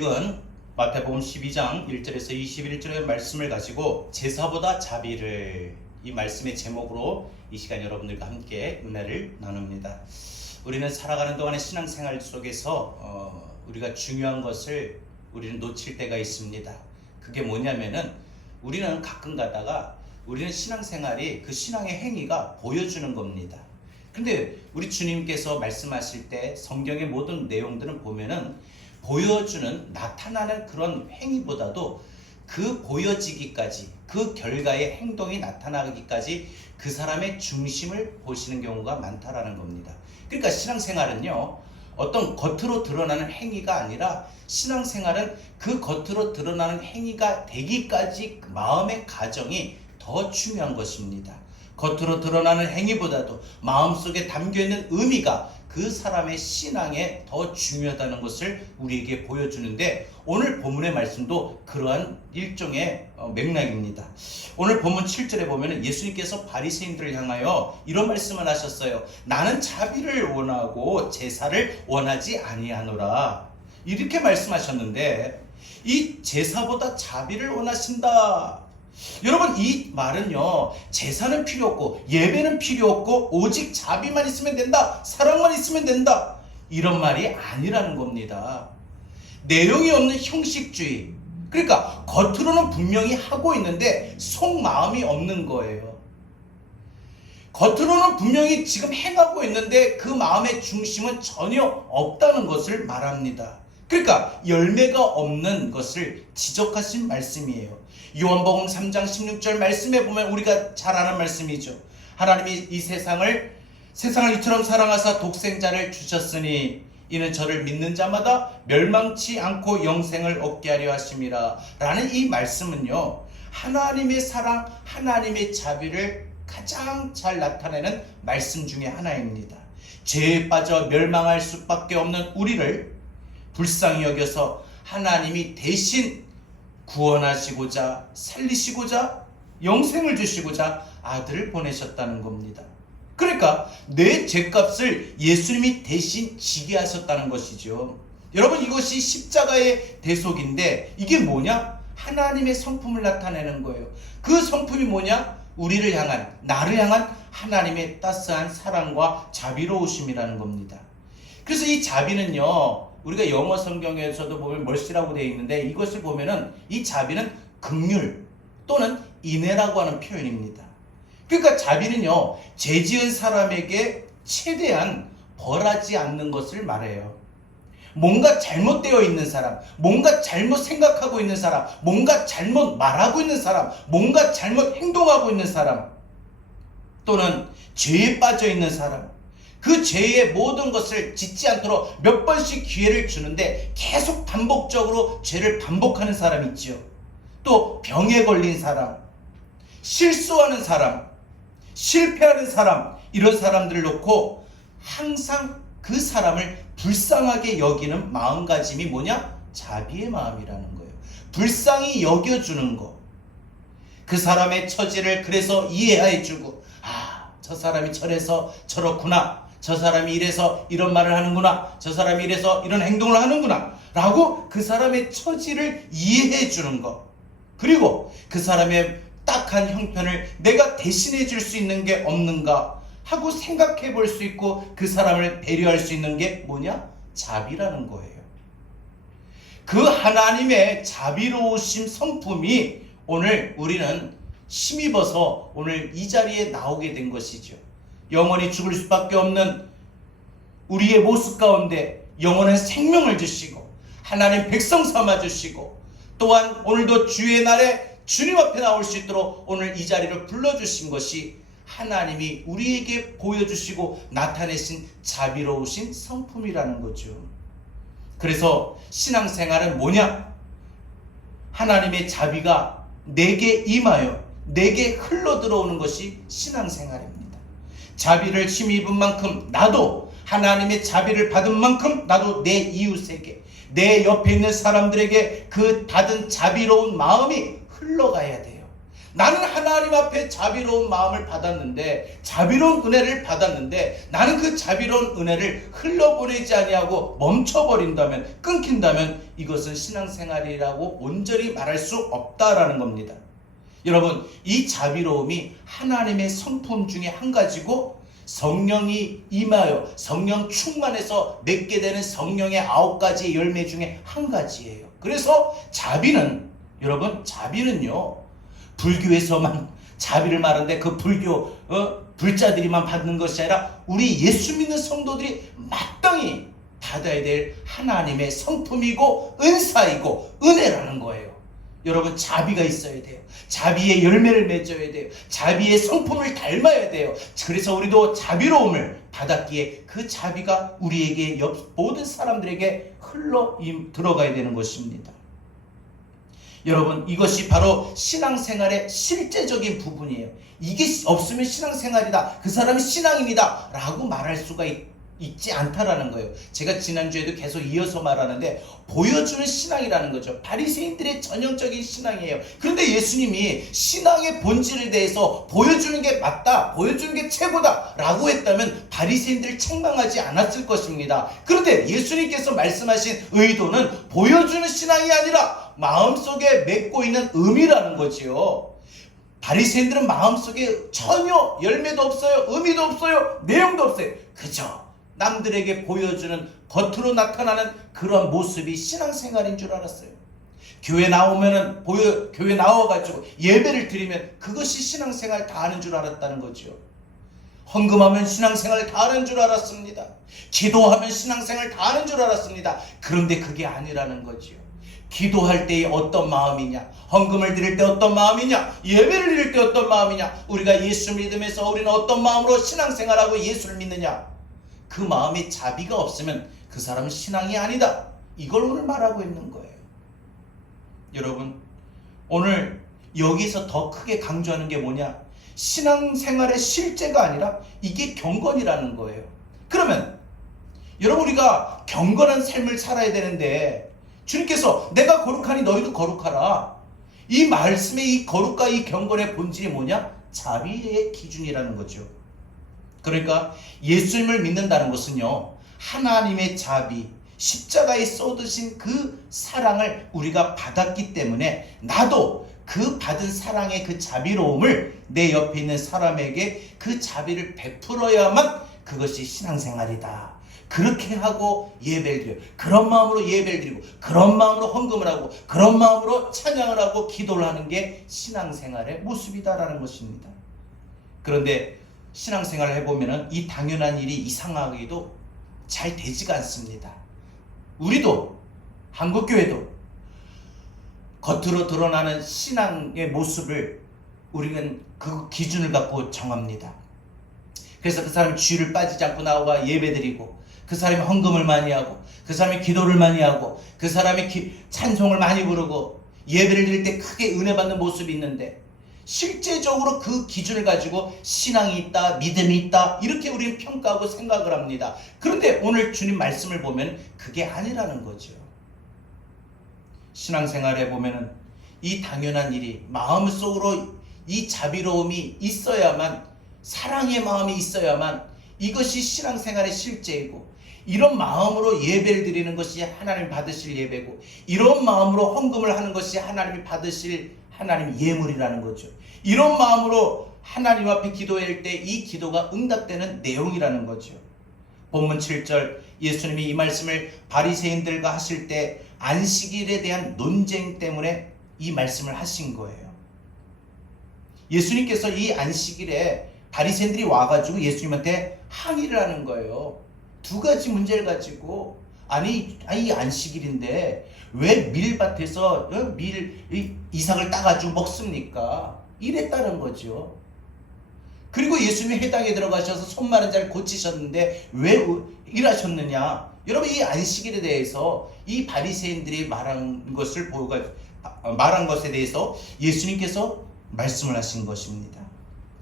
읽은 마태복음 12장 1절에서 21절의 말씀을 가지고 제사보다 자비를, 이 말씀의 제목으로 이 시간 여러분들과 함께 은혜를 나눕니다. 우리는 살아가는 동안의 신앙생활 속에서 우리가 중요한 것을 우리는 놓칠 때가 있습니다. 그게 뭐냐면은 우리는 가끔 가다가 우리는 신앙생활이 그 신앙의 행위가 보여주는 겁니다. 근데 우리 주님께서 말씀하실 때 성경의 모든 내용들은 보면은 보여주는, 나타나는 그런 행위보다도 그 보여지기까지, 그 결과의 행동이 나타나기까지 그 사람의 중심을 보시는 경우가 많다라는 겁니다. 그러니까 신앙생활은요, 어떤 겉으로 드러나는 행위가 아니라 신앙생활은 그 겉으로 드러나는 행위가 되기까지 마음의 과정이 더 중요한 것입니다. 겉으로 드러나는 행위보다도 마음속에 담겨있는 의미가 그 사람의 신앙에 더 중요하다는 것을 우리에게 보여주는데, 오늘 본문의 말씀도 그러한 일종의 맥락입니다. 오늘 본문 7절에 보면 예수님께서 바리새인들을 향하여 이런 말씀을 하셨어요. 나는 자비를 원하고 제사를 원하지 아니하노라, 이렇게 말씀하셨는데, 이 제사보다 자비를 원하신다. 여러분, 이 말은요, 제사는 필요 없고 예배는 필요 없고 오직 자비만 있으면 된다, 사랑만 있으면 된다, 이런 말이 아니라는 겁니다. 내용이 없는 형식주의, 그러니까 겉으로는 분명히 하고 있는데 속마음이 없는 거예요. 겉으로는 분명히 지금 행하고 있는데 그 마음의 중심은 전혀 없다는 것을 말합니다. 그러니까 열매가 없는 것을 지적하신 말씀이에요. 요한복음 3장 16절 말씀에 보면 우리가 잘 아는 말씀이죠. 하나님이 이 세상을 이처럼 사랑하사 독생자를 주셨으니 이는 저를 믿는 자마다 멸망치 않고 영생을 얻게 하려 하심이라 라는 이 말씀은요, 하나님의 사랑, 하나님의 자비를 가장 잘 나타내는 말씀 중에 하나입니다. 죄에 빠져 멸망할 수밖에 없는 우리를 불쌍히 여겨서 하나님이 대신 구원하시고자, 살리시고자, 영생을 주시고자 아들을 보내셨다는 겁니다. 그러니까 내 죄값을 예수님이 대신 지게 하셨다는 것이죠. 여러분, 이것이 십자가의 대속인데 이게 뭐냐? 하나님의 성품을 나타내는 거예요. 그 성품이 뭐냐? 우리를 향한, 나를 향한 하나님의 따스한 사랑과 자비로우심이라는 겁니다. 그래서 이 자비는요, 우리가 영어 성경에서도 보면 mercy라고 되어 있는데, 이것을 보면은 이 자비는 긍휼 또는 인애라고 하는 표현입니다. 그러니까 자비는요, 죄 지은 사람에게 최대한 벌하지 않는 것을 말해요. 뭔가 잘못되어 있는 사람, 뭔가 잘못 생각하고 있는 사람, 뭔가 잘못 말하고 있는 사람, 뭔가 잘못 행동하고 있는 사람, 또는 죄에 빠져 있는 사람, 그 죄의 모든 것을 짓지 않도록 몇 번씩 기회를 주는데 계속 반복적으로 죄를 반복하는 사람 있죠. 또 병에 걸린 사람, 실수하는 사람, 실패하는 사람, 이런 사람들을 놓고 항상 그 사람을 불쌍하게 여기는 마음가짐이 뭐냐? 자비의 마음이라는 거예요. 불쌍히 여겨주는 거. 그 사람의 처지를 그래서 이해해주고, 저 사람이 저래서 저렇구나, 저 사람이 이래서 이런 말을 하는구나, 저 사람이 이래서 이런 행동을 하는구나 라고 그 사람의 처지를 이해해 주는 것, 그리고 그 사람의 딱한 형편을 내가 대신해 줄 수 있는 게 없는가 하고 생각해 볼 수 있고 그 사람을 배려할 수 있는 게 뭐냐? 자비라는 거예요. 그 하나님의 자비로우심 성품이 오늘 우리는 힘입어서 오늘 이 자리에 나오게 된 것이죠. 영원히 죽을 수밖에 없는 우리의 모습 가운데 영원한 생명을 주시고 하나님 백성 삼아 주시고, 또한 오늘도 주의 날에 주님 앞에 나올 수 있도록 오늘 이 자리를 불러주신 것이 하나님이 우리에게 보여주시고 나타내신 자비로우신 성품이라는 거죠. 그래서 신앙생활은 뭐냐? 하나님의 자비가 내게 임하여 내게 흘러들어오는 것이 신앙생활입니다. 자비를 힘입은 만큼 나도 하나님의 자비를 받은 만큼 나도 내 이웃에게, 내 옆에 있는 사람들에게 그 받은 자비로운 마음이 흘러가야 돼요. 나는 하나님 앞에 자비로운 마음을 받았는데, 자비로운 은혜를 받았는데, 나는 그 자비로운 은혜를 흘려보내지 아니하고 멈춰버린다면, 끊긴다면 이것은 신앙생활이라고 온전히 말할 수 없다라는 겁니다. 여러분, 이 자비로움이 하나님의 성품 중에 한 가지고, 성령이 임하여 성령 충만해서 맺게 되는 성령의 9가지의 열매 중에 한 가지예요. 그래서 자비는, 여러분, 자비는요, 불교에서만 자비를 말하는데 그 불교 불자들이만 받는 것이 아니라 우리 예수 믿는 성도들이 마땅히 받아야 될 하나님의 성품이고 은사이고 은혜라는 거예요. 여러분, 자비가 있어야 돼요. 자비의 열매를 맺어야 돼요. 자비의 성품을 닮아야 돼요. 그래서 우리도 자비로움을 받았기에 그 자비가 우리에게 모든 사람들에게 흘러 들어가야 되는 것입니다. 여러분, 이것이 바로 신앙생활의 실제적인 부분이에요. 이게 없으면 신앙생활이다, 그 사람이 신앙인이다 라고 말할 수가 있지 않다라는 거예요. 제가 지난주에도 계속 이어서 말하는데, 보여주는 신앙이라는 거죠. 바리새인들의 전형적인 신앙이에요. 그런데 예수님이 신앙의 본질에 대해서 보여주는 게 맞다, 보여주는 게 최고다 라고 했다면 바리새인들을 책망하지 않았을 것입니다. 그런데 예수님께서 말씀하신 의도는 보여주는 신앙이 아니라 마음속에 맺고 있는 의미라는 거지요. 바리새인들은 마음속에 전혀 열매도 없어요, 의미도 없어요, 내용도 없어요. 그저 남들에게 보여주는, 겉으로 나타나는 그런 모습이 신앙생활인 줄 알았어요. 교회 나오면은 교회 나와가지고 예배를 드리면 그것이 신앙생활 다 하는 줄 알았다는 거죠. 헌금하면 신앙생활 다 하는 줄 알았습니다. 기도하면 신앙생활 다 하는 줄 알았습니다. 그런데 그게 아니라는 거지요. 기도할 때에 어떤 마음이냐, 헌금을 드릴 때 어떤 마음이냐, 예배를 드릴 때 어떤 마음이냐, 우리가 예수 믿으면서 우리는 어떤 마음으로 신앙생활하고 예수를 믿느냐, 그 마음에 자비가 없으면 그 사람은 신앙이 아니다, 이걸 오늘 말하고 있는 거예요. 여러분, 오늘 여기서 더 크게 강조하는 게 뭐냐, 신앙생활의 실제가 아니라 이게 경건이라는 거예요. 그러면 여러분, 우리가 경건한 삶을 살아야 되는데 주님께서 내가 거룩하니 너희도 거룩하라, 이 말씀의 이 거룩과 이 경건의 본질이 뭐냐? 자비의 기준이라는 거죠. 그러니까 예수님을 믿는다는 것은요, 하나님의 자비, 십자가에 쏟으신 그 사랑을 우리가 받았기 때문에 나도 그 받은 사랑의 그 자비로움을 내 옆에 있는 사람에게 그 자비를 베풀어야만 그것이 신앙생활이다. 그렇게 하고 예배를 드려요. 그런 마음으로 예배를 드리고, 그런 마음으로 헌금을 하고, 그런 마음으로 찬양을 하고 기도를 하는 게 신앙생활의 모습이다라는 것입니다. 그런데 신앙생활을 해보면 이 당연한 일이 이상하게도 잘 되지가 않습니다. 우리도, 한국교회도 겉으로 드러나는 신앙의 모습을 우리는 그 기준을 갖고 정합니다. 그래서 그 사람이 주일을 빠지지 않고 나와 예배드리고, 그 사람이 헌금을 많이 하고, 그 사람이 기도를 많이 하고, 그 사람이 찬송을 많이 부르고 예배를 드릴 때 크게 은혜 받는 모습이 있는데, 실제적으로 그 기준을 가지고 신앙이 있다, 믿음이 있다, 이렇게 우리는 평가하고 생각을 합니다. 그런데 오늘 주님 말씀을 보면 그게 아니라는 거죠. 신앙생활에 보면은 이 당연한 일이 마음속으로 이 자비로움이 있어야만, 사랑의 마음이 있어야만 이것이 신앙생활의 실제이고, 이런 마음으로 예배를 드리는 것이 하나님 받으실 예배고, 이런 마음으로 헌금을 하는 것이 하나님이 받으실 하나님 예물이라는 거죠. 이런 마음으로 하나님 앞에 기도할 때 이 기도가 응답되는 내용이라는 거죠. 본문 7절, 예수님이 이 말씀을 바리새인들과 하실 때 안식일에 대한 논쟁 때문에 이 말씀을 하신 거예요. 예수님께서 이 안식일에 바리새인들이 와가지고 예수님한테 항의를 하는 거예요. 두 가지 문제를 가지고, 아니 이 안식일인데 왜 밀밭에서 이삭을 따가지고 먹습니까? 이랬다는 거죠. 그리고 예수님이 회당에 들어가셔서 손 마른 자를 고치셨는데 왜 일하셨느냐? 여러분, 이 안식일에 대해서 이 바리새인들이 말한 것에 대해서 예수님께서 말씀을 하신 것입니다.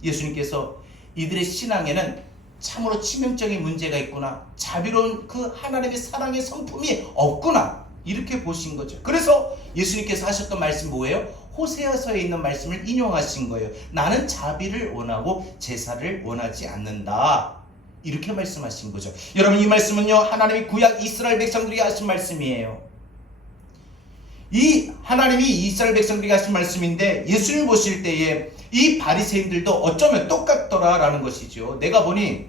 예수님께서 이들의 신앙에는 참으로 치명적인 문제가 있구나, 자비로운 그 하나님의 사랑의 성품이 없구나, 이렇게 보신 거죠. 그래서 예수님께서 하셨던 말씀 뭐예요? 호세아서에 있는 말씀을 인용하신 거예요. 나는 자비를 원하고 제사를 원하지 않는다. 이렇게 말씀하신 거죠. 여러분, 이 말씀은요, 하나님이 구약 이스라엘 백성들에게 하신 말씀이에요. 이 하나님이 이스라엘 백성들에게 하신 말씀인데, 예수님을 보실 때에 이 바리새인들도 어쩌면 똑같더라라는 것이죠. 내가 보니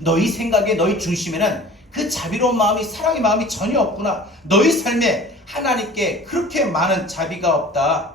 너희 생각에, 너희 중심에는 그 자비로운 마음이, 사랑의 마음이 전혀 없구나. 너희 삶에 하나님께 그렇게 많은 자비가 없다.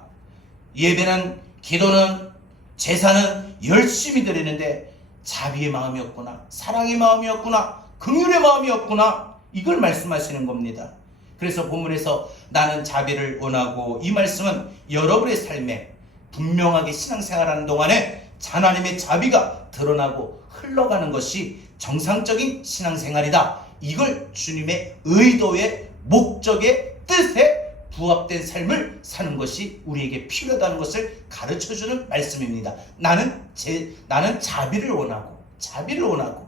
예배는, 기도는, 제사는 열심히 드리는데 자비의 마음이 없구나, 사랑의 마음이 없구나, 긍휼의 마음이 없구나, 이걸 말씀하시는 겁니다. 그래서 본문에서 나는 자비를 원하고, 이 말씀은 여러분의 삶에 분명하게 신앙생활하는 동안에 하나님의 자비가 드러나고 흘러가는 것이 정상적인 신앙생활이다. 이걸 주님의 의도의 목적의 뜻에 부합된 삶을 사는 것이 우리에게 필요하다는 것을 가르쳐주는 말씀입니다. 나는 자비를 원하고,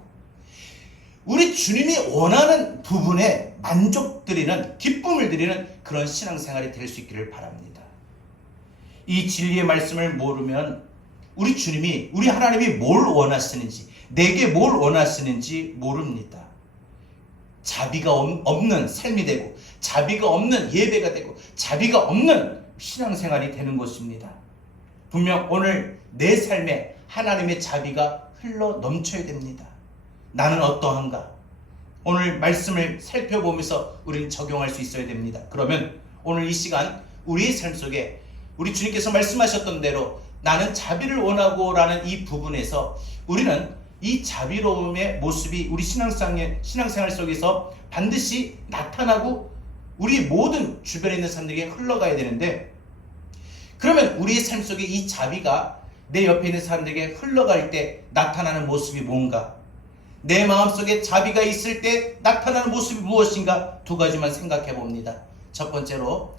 우리 주님이 원하는 부분에 만족드리는, 기쁨을 드리는 그런 신앙생활이 될 수 있기를 바랍니다. 이 진리의 말씀을 모르면 우리 주님이, 우리 하나님이 뭘 원하시는지, 내게 뭘 원하시는지 모릅니다. 자비가 없는 삶이 되고, 자비가 없는 예배가 되고, 자비가 없는 신앙생활이 되는 것입니다. 분명 오늘 내 삶에 하나님의 자비가 흘러 넘쳐야 됩니다. 나는 어떠한가? 오늘 말씀을 살펴보면서 우리는 적용할 수 있어야 됩니다. 그러면 오늘 이 시간 우리의 삶 속에 우리 주님께서 말씀하셨던 대로 나는 자비를 원하고 라는 이 부분에서 우리는 이 자비로움의 모습이 우리 신앙생활 속에서 반드시 나타나고 우리 모든 주변에 있는 사람들에게 흘러가야 되는데, 그러면 우리의 삶 속에 이 자비가 내 옆에 있는 사람들에게 흘러갈 때 나타나는 모습이 뭔가? 내 마음속에 자비가 있을 때 나타나는 모습이 무엇인가? 두 가지만 생각해 봅니다. 첫 번째로,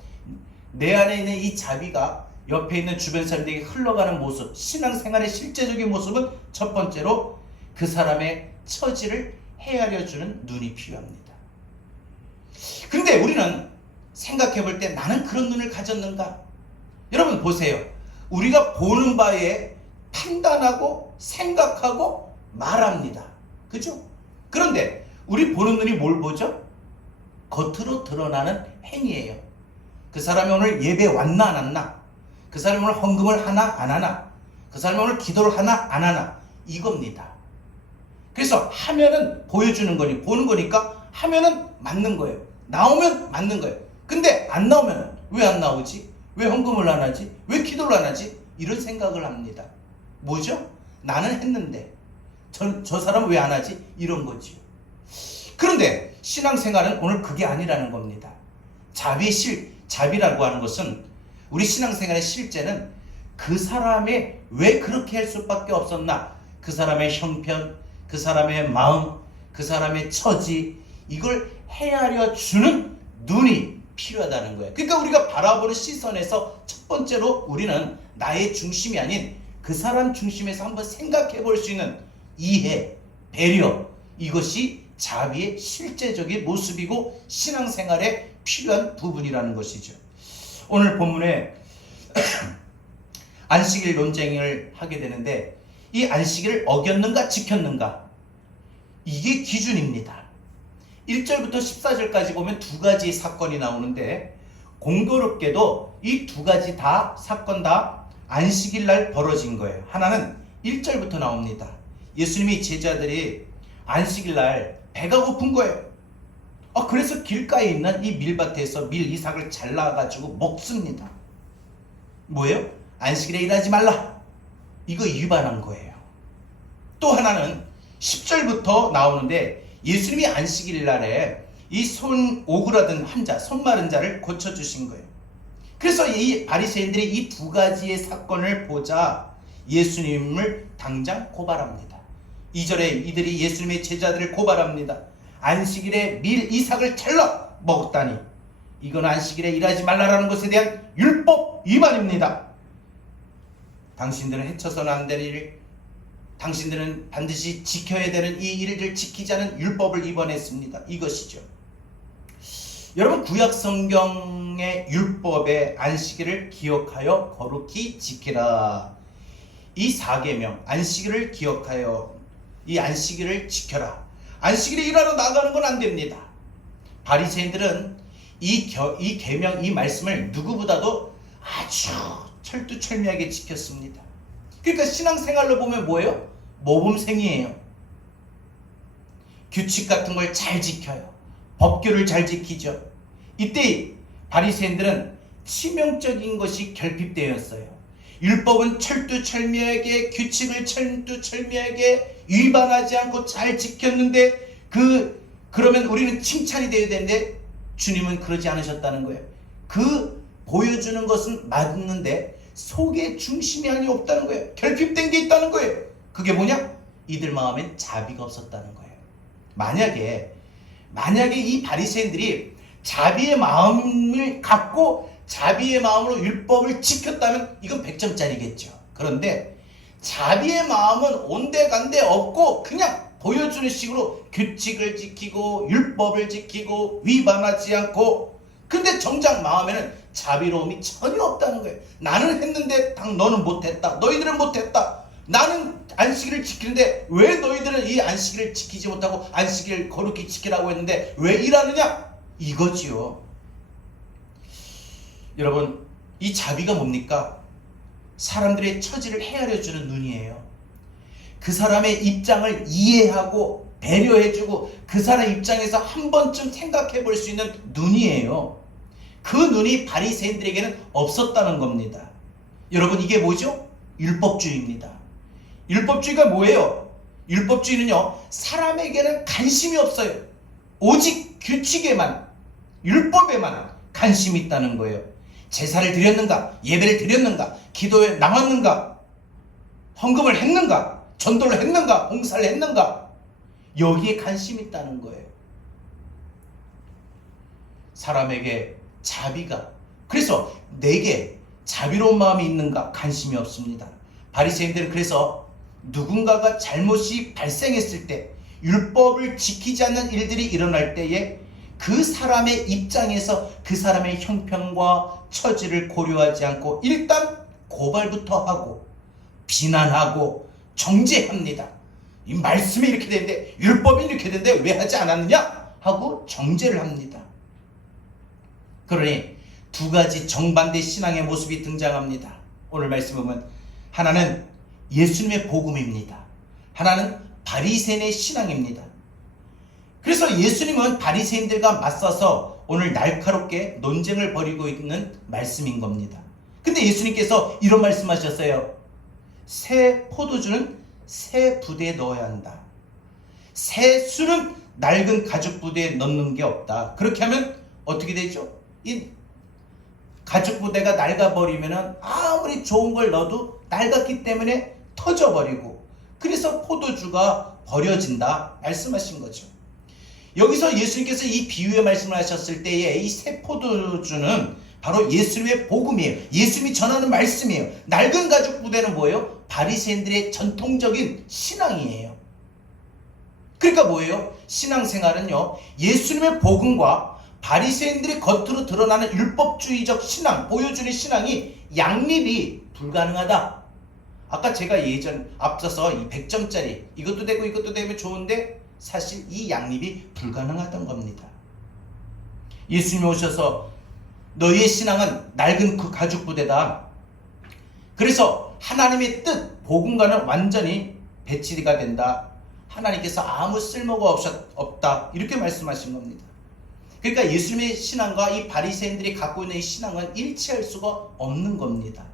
내 안에 있는 이 자비가 옆에 있는 주변 사람들에게 흘러가는 모습, 신앙생활의 실제적인 모습은 첫 번째로 그 사람의 처지를 헤아려주는 눈이 필요합니다. 근데 우리는 생각해 볼 때 나는 그런 눈을 가졌는가? 여러분 보세요. 우리가 보는 바에 판단하고 생각하고 말합니다. 그죠? 그런데 우리 보는 눈이 뭘 보죠? 겉으로 드러나는 행위예요. 그 사람이 오늘 예배 왔나 안 왔나? 그 사람이 오늘 헌금을 하나 안 하나? 그 사람이 오늘 기도를 하나 안 하나? 이겁니다. 그래서 하면은 보여주는 거니, 보는 거니까 하면은 맞는 거예요. 나오면 맞는 거예요. 근데 안 나오면 왜 안 나오지? 왜 헌금을 안 하지? 왜 기도를 안 하지? 이런 생각을 합니다. 뭐죠? 나는 했는데 저 사람은 왜 안 하지? 이런 거지요. 그런데 신앙생활은 오늘 그게 아니라는 겁니다. 자비라고 하는 것은, 우리 신앙생활의 실제는 그 사람의 왜 그렇게 할 수밖에 없었나? 그 사람의 형편, 그 사람의 마음, 그 사람의 처지, 이걸 헤아려 주는 눈이 필요하다는 거예요. 그러니까 우리가 바라보는 시선에서 첫 번째로 우리는 나의 중심이 아닌 그 사람 중심에서 한번 생각해 볼 수 있는 이해, 배려, 이것이 자비의 실제적인 모습이고 신앙생활에 필요한 부분이라는 것이죠. 오늘 본문에 안식일 논쟁을 하게 되는데, 이 안식일을 어겼는가 지켰는가, 이게 기준입니다. 1절부터 14절까지 보면 두 가지 사건이 나오는데, 공교롭게도 이 두 가지 사건 다 안식일 날 벌어진 거예요. 하나는 1절부터 나옵니다. 예수님이 제자들이 안식일 날 배가 고픈 거예요. 그래서 길가에 있는 이 밀밭에서 밀 이삭을 잘라가지고 먹습니다. 뭐예요? 안식일에 일하지 말라. 이거 위반한 거예요. 또 하나는 10절부터 나오는데, 예수님이 안식일 날에 이 손 오그라든 환자, 손 마른 자를 고쳐주신 거예요. 그래서 이 바리새인들이 이 두 가지의 사건을 보자 예수님을 당장 고발합니다. 2절에 이들이 예수님의 제자들을 고발합니다. 안식일에 밀 이삭을 잘라 먹었다니, 이건 안식일에 일하지 말라라는 것에 대한 율법 위반입니다. 당신들은 해쳐서는 안 될 일, 당신들은 반드시 지켜야 되는 이 일을 지키지 않은 율법을 위반했습니다. 이것이죠. 여러분 구약 성경의 율법의 안식일을 기억하여 거룩히 지키라. 이 4계명 안식일을 기억하여 이 안식일을 지켜라. 안식일에 일하러 나가는 건 안 됩니다. 바리새인들은 이 계명 이 말씀을 누구보다도 아주 철두철미하게 지켰습니다. 그러니까 신앙생활로 보면 뭐예요? 모범생이에요. 규칙 같은 걸 잘 지켜요. 법규를 잘 지키죠. 이때 바리새인들은 치명적인 것이 결핍되었어요. 율법은 철두철미하게 규칙을 철두철미하게 위반하지 않고 잘 지켰는데 그러면 우리는 칭찬이 되어야 되는데 주님은 그러지 않으셨다는 거예요. 보여주는 것은 맞는데 속에 중심이 아니 없다는 거예요. 결핍된 게 있다는 거예요. 그게 뭐냐? 이들 마음엔 자비가 없었다는 거예요. 만약에 이 바리새인들이 자비의 마음을 갖고 자비의 마음으로 율법을 지켰다면 이건 100점짜리겠죠. 그런데 자비의 마음은 온데간데 없고 그냥 보여주는 식으로 규칙을 지키고 율법을 지키고 위반하지 않고, 근데 정작 마음에는 자비로움이 전혀 없다는 거예요. 나는 했는데 너는 못했다. 너희들은 못했다. 나는 안식일을 지키는데 왜 너희들은 이 안식일을 지키지 못하고 안식일을 거룩히 지키라고 했는데 왜 일하느냐? 이거지요. 여러분, 이 자비가 뭡니까? 사람들의 처지를 헤아려주는 눈이에요. 그 사람의 입장을 이해하고 배려해주고 그 사람 입장에서 한 번쯤 생각해 볼 수 있는 눈이에요. 그 눈이 바리새인들에게는 없었다는 겁니다. 여러분, 이게 뭐죠? 율법주의입니다. 율법주의가 뭐예요? 율법주의는요, 사람에게는 관심이 없어요. 오직 규칙에만, 율법에만 관심이 있다는 거예요. 제사를 드렸는가? 예배를 드렸는가? 기도에 나왔는가? 헌금을 했는가? 전도를 했는가? 봉사를 했는가? 여기에 관심이 있다는 거예요. 사람에게 자비가, 그래서 내게 자비로운 마음이 있는가? 관심이 없습니다. 바리새인들은 그래서 누군가가 잘못이 발생했을 때, 율법을 지키지 않는 일들이 일어날 때에 그 사람의 입장에서 그 사람의 형편과 처지를 고려하지 않고 일단 고발부터 하고 비난하고 정죄합니다. 이 말씀이 이렇게 되는데, 율법이 이렇게 되는데 왜 하지 않았느냐? 하고 정죄를 합니다. 그러니 두 가지 정반대 신앙의 모습이 등장합니다. 오늘 말씀 보면 하나는 예수님의 복음입니다. 하나는 바리새인의 신앙입니다. 그래서 예수님은 바리새인들과 맞서서 오늘 날카롭게 논쟁을 벌이고 있는 말씀인 겁니다. 근데 예수님께서 이런 말씀하셨어요. 새 포도주는 새 부대에 넣어야 한다. 새 술은 낡은 가죽 부대에 넣는 게 없다. 그렇게 하면 어떻게 되죠? 이 가죽 부대가 낡아버리면 아무리 좋은 걸 넣어도 낡았기 때문에 터져버리고, 그래서 포도주가 버려진다 말씀하신 거죠. 여기서 예수님께서 이 비유의 말씀을 하셨을 때에 이 새 포도주는 바로 예수님의 복음이에요. 예수님이 전하는 말씀이에요. 낡은 가죽 부대는 뭐예요? 바리새인들의 전통적인 신앙이에요. 그러니까 뭐예요? 신앙생활은요, 예수님의 복음과 바리새인들이 겉으로 드러나는 율법주의적 신앙, 보여주는 신앙이 양립이 불가능하다. 아까 제가 앞서서 이 100점짜리 이것도 되고 이것도 되면 좋은데 사실 이 양립이 불가능하던 겁니다. 예수님이 오셔서 너희의 신앙은 낡은 그 가죽 부대다. 그래서 하나님의 뜻, 복음과는 완전히 배치가 된다. 하나님께서 아무 쓸모가 없다. 이렇게 말씀하신 겁니다. 그러니까 예수님의 신앙과 이 바리새인들이 갖고 있는 이 신앙은 일치할 수가 없는 겁니다.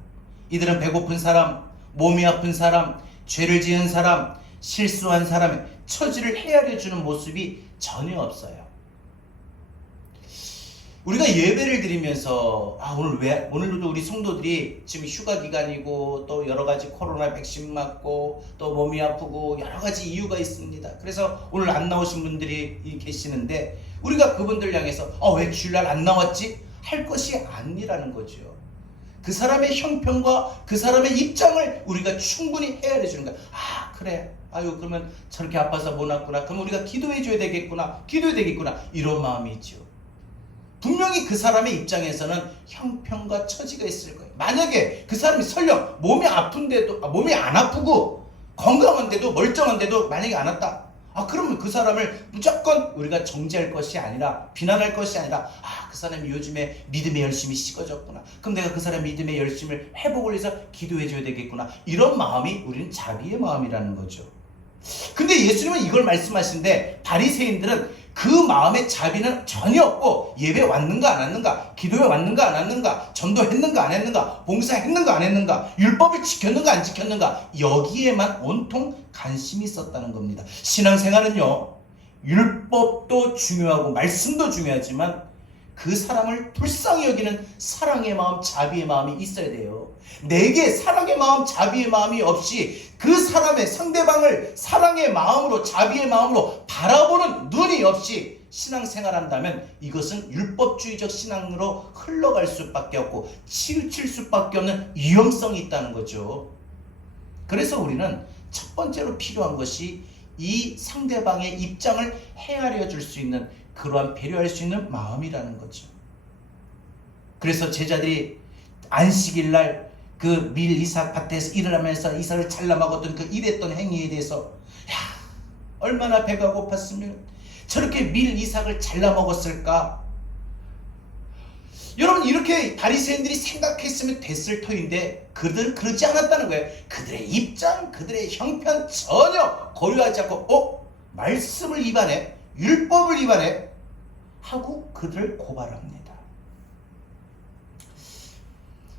이들은 배고픈 사람, 몸이 아픈 사람, 죄를 지은 사람, 실수한 사람의 처지를 헤아려주는 모습이 전혀 없어요. 우리가 예배를 드리면서 오늘도 우리 성도들이 지금 휴가 기간이고 또 여러 가지 코로나 백신 맞고 또 몸이 아프고 여러 가지 이유가 있습니다. 그래서 오늘 안 나오신 분들이 계시는데 우리가 그분들 향해서 왜 주일날 안 나왔지? 할 것이 아니라는 거죠. 그 사람의 형편과 그 사람의 입장을 우리가 충분히 헤아려 주는 거야. 그래. 그러면 저렇게 아파서 못 왔구나. 그럼 우리가 기도해 줘야 되겠구나. 이런 마음이 있죠. 분명히 그 사람의 입장에서는 형편과 처지가 있을 거예요. 만약에 그 사람이 설령 몸이 아픈데도 몸이 안 아프고 건강한데도 멀쩡한데도 만약에 안 왔다. 그러면 그 사람을 무조건 우리가 정죄할 것이 아니라 비난할 것이 아니라 그 사람이 요즘에 믿음의 열심이 식어졌구나. 그럼 내가 그 사람 믿음의 열심을 회복을 해서 기도해 줘야 되겠구나. 이런 마음이 우리는 자비의 마음이라는 거죠. 근데 예수님은 이걸 말씀하시는데 바리새인들은 그 마음의 자비는 전혀 없고 예배 왔는가 안 왔는가, 기도에 왔는가 안 왔는가, 전도했는가 안 했는가, 봉사했는가 안 했는가, 율법을 지켰는가 안 지켰는가, 여기에만 온통 관심이 있었다는 겁니다. 신앙생활은요, 율법도 중요하고 말씀도 중요하지만 그 사람을 불쌍히 여기는 사랑의 마음, 자비의 마음이 있어야 돼요. 내게 사랑의 마음, 자비의 마음이 없이 그 사람의 상대방을 사랑의 마음으로, 자비의 마음으로 바라보는 눈이 없이 신앙생활한다면 이것은 율법주의적 신앙으로 흘러갈 수밖에 없고 치우칠 수밖에 없는 위험성이 있다는 거죠. 그래서 우리는 첫 번째로 필요한 것이 이 상대방의 입장을 헤아려 줄 수 있는, 그러한 배려할 수 있는 마음이라는 거죠. 그래서 제자들이 안식일 날 그 밀 이삭 밭에서 일을 하면서 이삭을 잘라 먹었던 그 일했던 행위에 대해서 얼마나 배가 고팠으면 저렇게 밀 이삭을 잘라 먹었을까? 여러분, 이렇게 바리새인들이 생각했으면 됐을 터인데 그들은 그러지 않았다는 거예요. 그들의 입장, 그들의 형편 전혀 고려하지 않고 말씀을 위반해, 율법을 위반해 하고 그들을 고발합니다.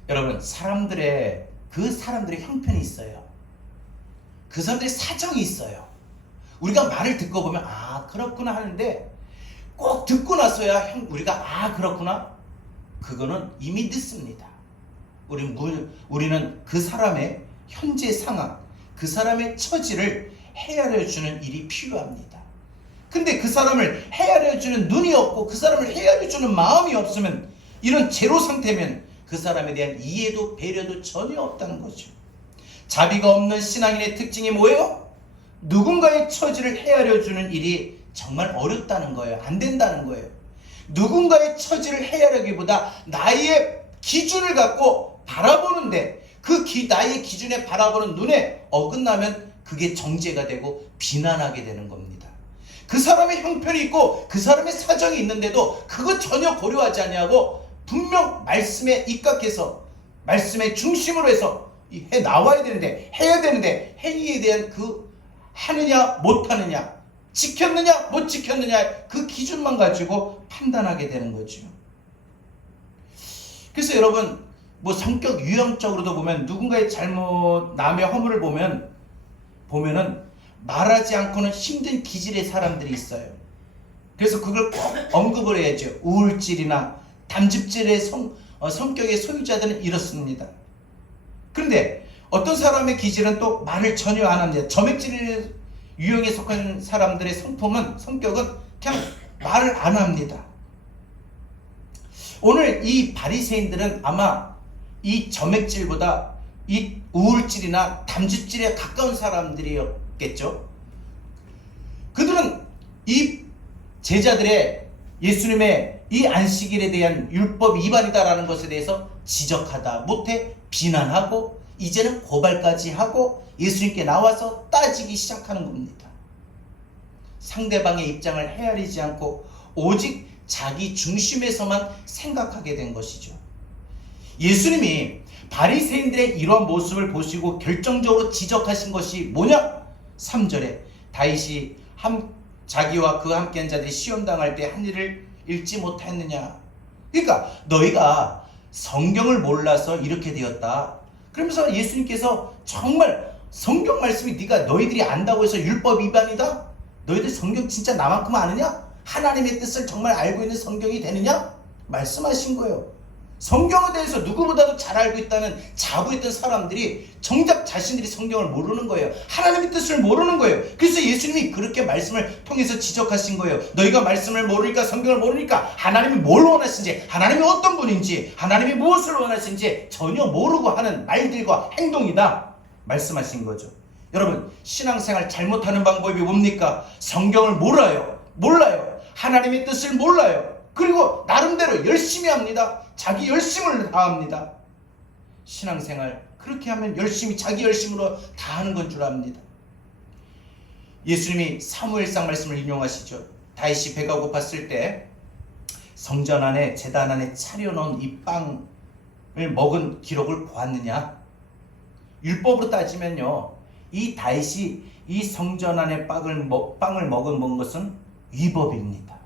여러분, 그 사람들의 형편이 있어요. 그 사람들의 사정이 있어요. 우리가 말을 듣고 보면 그렇구나 하는데 꼭 듣고 나서야 우리가 그렇구나, 그거는 이미 늦습니다. 우리는 그 사람의 현재 상황, 그 사람의 처지를 헤아려주는 일이 필요합니다. 근데 그 사람을 헤아려주는 눈이 없고 그 사람을 헤아려주는 마음이 없으면, 이런 제로 상태면 그 사람에 대한 이해도 배려도 전혀 없다는 거죠. 자비가 없는 신앙인의 특징이 뭐예요? 누군가의 처지를 헤아려주는 일이 정말 어렵다는 거예요. 안 된다는 거예요. 누군가의 처지를 헤아려기보다 나의 기준을 갖고 바라보는데 나의 기준에 바라보는 눈에 어긋나면 그게 정죄가 되고 비난하게 되는 겁니다. 그 사람의 형편이 있고 그 사람의 사정이 있는데도 그거 전혀 고려하지 않냐고 분명 말씀에 입각해서 말씀의 중심으로 해서 해 나와야 되는데, 해야 되는데 행위에 대한 그 하느냐 못하느냐, 지켰느냐 못 지켰느냐, 그 기준만 가지고 판단하게 되는 거죠. 그래서 여러분, 성격 유형적으로도 보면 누군가의 잘못, 남의 허물을 보면은 말하지 않고는 힘든 기질의 사람들이 있어요. 그래서 그걸 꼭 언급을 해야죠. 우울질이나 담즙질의 성격의 소유자들은 이렇습니다. 그런데 어떤 사람의 기질은 또 말을 전혀 안 합니다. 점액질 유형에 속한 사람들의 성격은 그냥 말을 안 합니다. 오늘 이 바리새인들은 아마 이 점액질보다 이 우울질이나 담즙질에 가까운 사람들이었겠죠. 그들은 이 제자들의 예수님의 이 안식일에 대한 율법 위반이다라는 것에 대해서 지적하다 못해 비난하고 이제는 고발까지 하고 예수님께 나와서 따지기 시작하는 겁니다. 상대방의 입장을 헤아리지 않고 오직 자기 중심에서만 생각하게 된 것이죠. 예수님이 바리새인들의 이런 모습을 보시고 결정적으로 지적하신 것이 뭐냐? 3절에 다윗이 자기와 그 함께한 자들이 시험당할 때 한 일을 읽지 못했느냐. 그러니까 너희가 성경을 몰라서 이렇게 되었다. 그러면서 예수님께서 정말 성경 말씀이 너희들이 안다고 해서 율법 위반이다? 너희들 성경 진짜 나만큼 아느냐? 하나님의 뜻을 정말 알고 있는 성경이 되느냐? 말씀하신 거예요. 성경에 대해서 누구보다도 잘 알고 있다는 자부했던 사람들이 정작 자신들이 성경을 모르는 거예요. 하나님의 뜻을 모르는 거예요. 그래서 예수님이 그렇게 말씀을 통해서 지적하신 거예요. 너희가 말씀을 모르니까, 성경을 모르니까 하나님이 뭘 원하시는지, 하나님이 어떤 분인지, 하나님이 무엇을 원하시는지 전혀 모르고 하는 말들과 행동이다 말씀하신 거죠. 여러분, 신앙생활 잘못하는 방법이 뭡니까? 성경을 몰라요. 하나님의 뜻을 몰라요. 그리고 나름대로 열심히 합니다. 자기 열심을 다합니다. 신앙생활 그렇게 하면 열심히 자기 열심으로 다 하는 건 줄 압니다. 예수님이 사무엘상 말씀을 인용하시죠. 다윗이 배가 고팠을 때 성전 안에 제단 안에 차려놓은 이 빵을 먹은 기록을 보았느냐? 율법으로 따지면요, 이 다윗이 이 성전 안에 빵을 먹은 것은 위법입니다.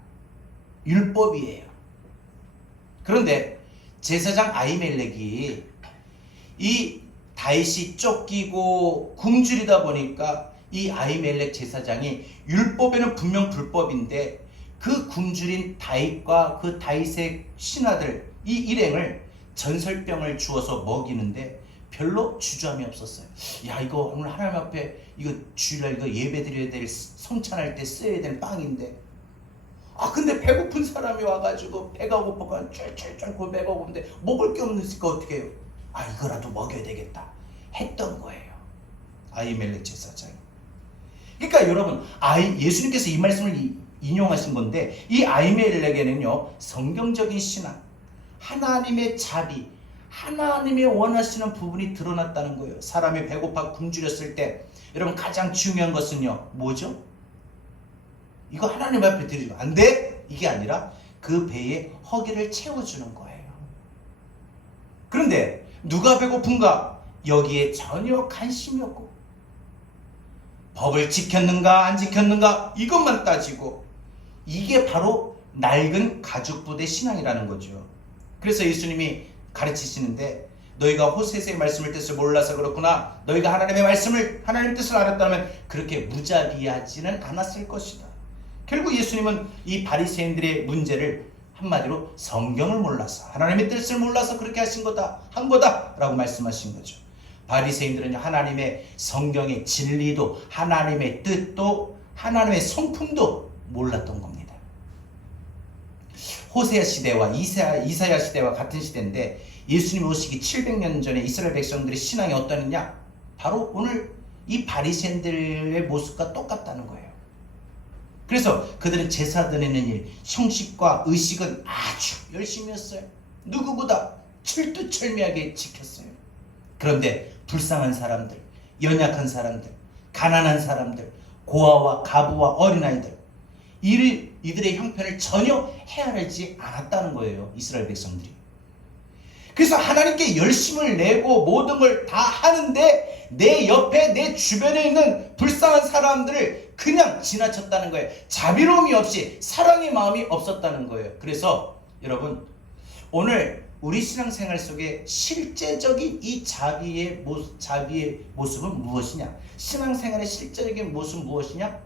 율법이에요. 그런데 제사장 아히멜렉이 이 다윗이 쫓기고 굶주리다 보니까 이 아히멜렉 제사장이 율법에는 분명 불법인데 그 굶주린 다윗과 그 다윗의 신하들 이 일행을 전설병을 주어서 먹이는데 별로 주저함이 없었어요. 야, 이거 오늘 하나님 앞에 이거 주일날 이거 예배 드려야 될, 성찬할 때 써야 될 빵인데, 아 근데 배고픈 사람이 와가지고 배가 고파가 쫄쫄쫄 배가 고픈데 먹을 게 없으니까 어떻게 해요? 아 이거라도 먹여야 되겠다 했던 거예요, 아히멜렉 제사장이. 그러니까 여러분, 예수님께서 이 말씀을 인용하신 건데, 이 아히멜렉에는요 성경적인 신앙, 하나님의 자비, 하나님의 원하시는 부분이 드러났다는 거예요. 사람이 배고파 굶주렸을 때 여러분 가장 중요한 것은요 뭐죠? 이거 하나님 앞에 드리면 안 돼? 이게 아니라 그 배에 허기를 채워주는 거예요. 그런데 누가 배고픈가? 여기에 전혀 관심이 없고, 법을 지켰는가 안 지켰는가 이것만 따지고, 이게 바로 낡은 가죽부대 신앙이라는 거죠. 그래서 예수님이 가르치시는데, 너희가 호세의 말씀을 뜻을 몰라서 그렇구나. 너희가 하나님의 말씀을, 하나님 뜻을 알았다면 그렇게 무자비하지는 않았을 것이다. 결국 예수님은 이 바리새인들의 문제를 한마디로 성경을 몰라서, 하나님의 뜻을 몰라서 그렇게 하신 거다, 한 거다 라고 말씀하신 거죠. 바리새인들은 하나님의 성경의 진리도, 하나님의 뜻도, 하나님의 성품도 몰랐던 겁니다. 호세아 시대와 이사야 시대와 같은 시대인데, 예수님 오시기 700년 전에 이스라엘 백성들의 신앙이 어떠느냐? 바로 오늘 이 바리새인들의 모습과 똑같다는 거예요. 그래서 그들은 제사 드리는 일, 형식과 의식은 아주 열심히 했어요. 누구보다 철두철미하게 지켰어요. 그런데 불쌍한 사람들, 연약한 사람들, 가난한 사람들, 고아와 가부와 어린아이들, 이들의 형편을 전혀 헤아리지 않았다는 거예요, 이스라엘 백성들이. 그래서 하나님께 열심을 내고 모든 걸 다 하는데 내 옆에, 내 주변에 있는 불쌍한 사람들을 그냥 지나쳤다는 거예요. 자비로움이 없이, 사랑의 마음이 없었다는 거예요. 그래서 여러분, 오늘 우리 신앙생활 속에 실제적인 이 자비의 모습은 무엇이냐? 신앙생활의 실제적인 모습은 무엇이냐?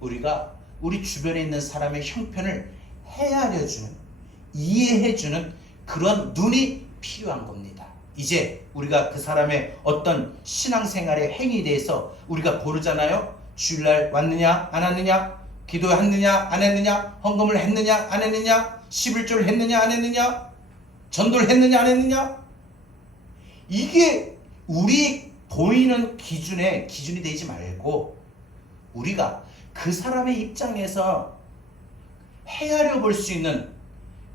우리가 우리 주변에 있는 사람의 형편을 헤아려주는, 이해해주는 그런 눈이 필요한 겁니다. 이제 우리가 그 사람의 어떤 신앙생활의 행위에 대해서 우리가 고르잖아요. 주일날 왔느냐 안 왔느냐, 기도했느냐 안 했느냐, 헌금을 했느냐 안 했느냐, 11조를 했느냐 안 했느냐, 전도를 했느냐 안 했느냐. 이게 우리 보이는 기준이 되지 말고, 우리가 그 사람의 입장에서 헤아려 볼 수 있는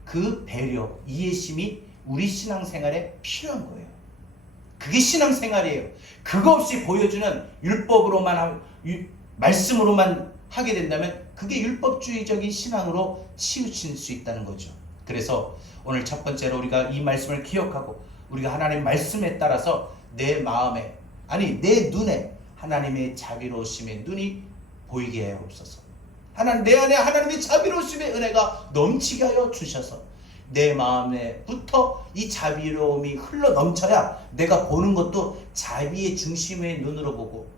그 배려, 이해심이 우리 신앙생활에 필요한 거예요. 그게 신앙생활이에요. 그거 없이 보여주는 율법으로만, 말씀으로만 하게 된다면 그게 율법주의적인 신앙으로 치우칠 수 있다는 거죠. 그래서 오늘 첫 번째로 우리가 이 말씀을 기억하고, 우리가 하나님 말씀에 따라서 내 마음에, 아니 내 눈에 하나님의 자비로우심의 눈이 보이게 하여 없어서, 내 안에 하나님의 자비로우심의 은혜가 넘치게 하여 주셔서 내 마음에부터 이 자비로움이 흘러 넘쳐야 내가 보는 것도 자비의 중심의 눈으로 보고,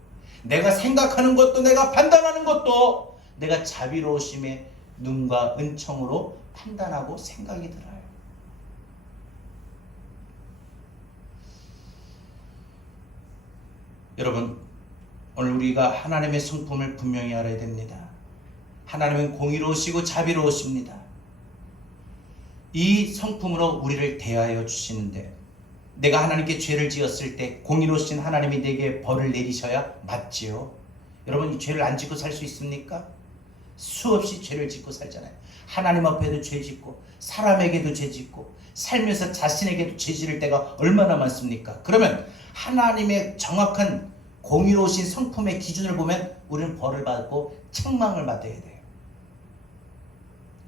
내가 생각하는 것도, 내가 판단하는 것도 내가 자비로우심의 눈과 은총으로 판단하고 생각이 들어요. 여러분, 오늘 우리가 하나님의 성품을 분명히 알아야 됩니다. 하나님은 공의로우시고 자비로우십니다. 이 성품으로 우리를 대하여 주시는데, 내가 하나님께 죄를 지었을 때 공의로우신 하나님이 내게 벌을 내리셔야 맞지요. 여러분, 이 죄를 안 짓고 살 수 있습니까? 수없이 죄를 짓고 살잖아요. 하나님 앞에도 죄짓고 사람에게도 죄짓고 살면서 자신에게도 죄지을 때가 얼마나 많습니까? 그러면 하나님의 정확한 공의로우신 성품의 기준을 보면 우리는 벌을 받고 책망을 받아야 돼요.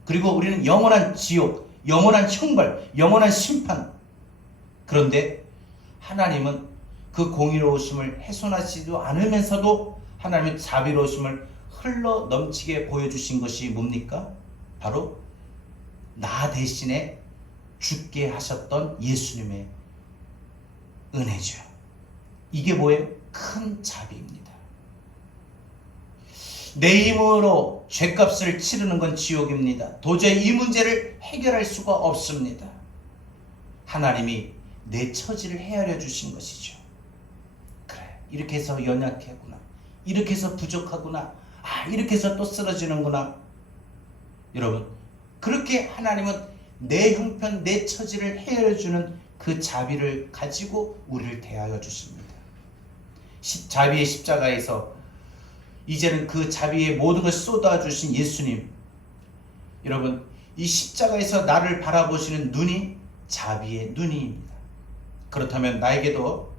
그리고 우리는 영원한 지옥, 영원한 형벌, 영원한 심판. 그런데 하나님은 그 공의로우심을 훼손하지도 않으면서도 하나님의 자비로우심을 흘러 넘치게 보여주신 것이 뭡니까? 바로 나 대신에 죽게 하셨던 예수님의 은혜죠. 이게 뭐예요? 큰 자비입니다. 내 힘으로 죄값을 치르는 건 지옥입니다. 도저히 이 문제를 해결할 수가 없습니다. 하나님이 내 처지를 헤아려 주신 것이죠. 그래, 이렇게 해서 연약하구나, 이렇게 해서 부족하구나, 이렇게 해서 또 쓰러지는구나. 여러분, 그렇게 하나님은 내 형편, 내 처지를 헤아려 주는 그 자비를 가지고 우리를 대하여 주십니다. 자비의 십자가에서 이제는 그 자비의 모든 것을 쏟아주신 예수님, 여러분, 이 십자가에서 나를 바라보시는 눈이 자비의 눈입니다. 그렇다면 나에게도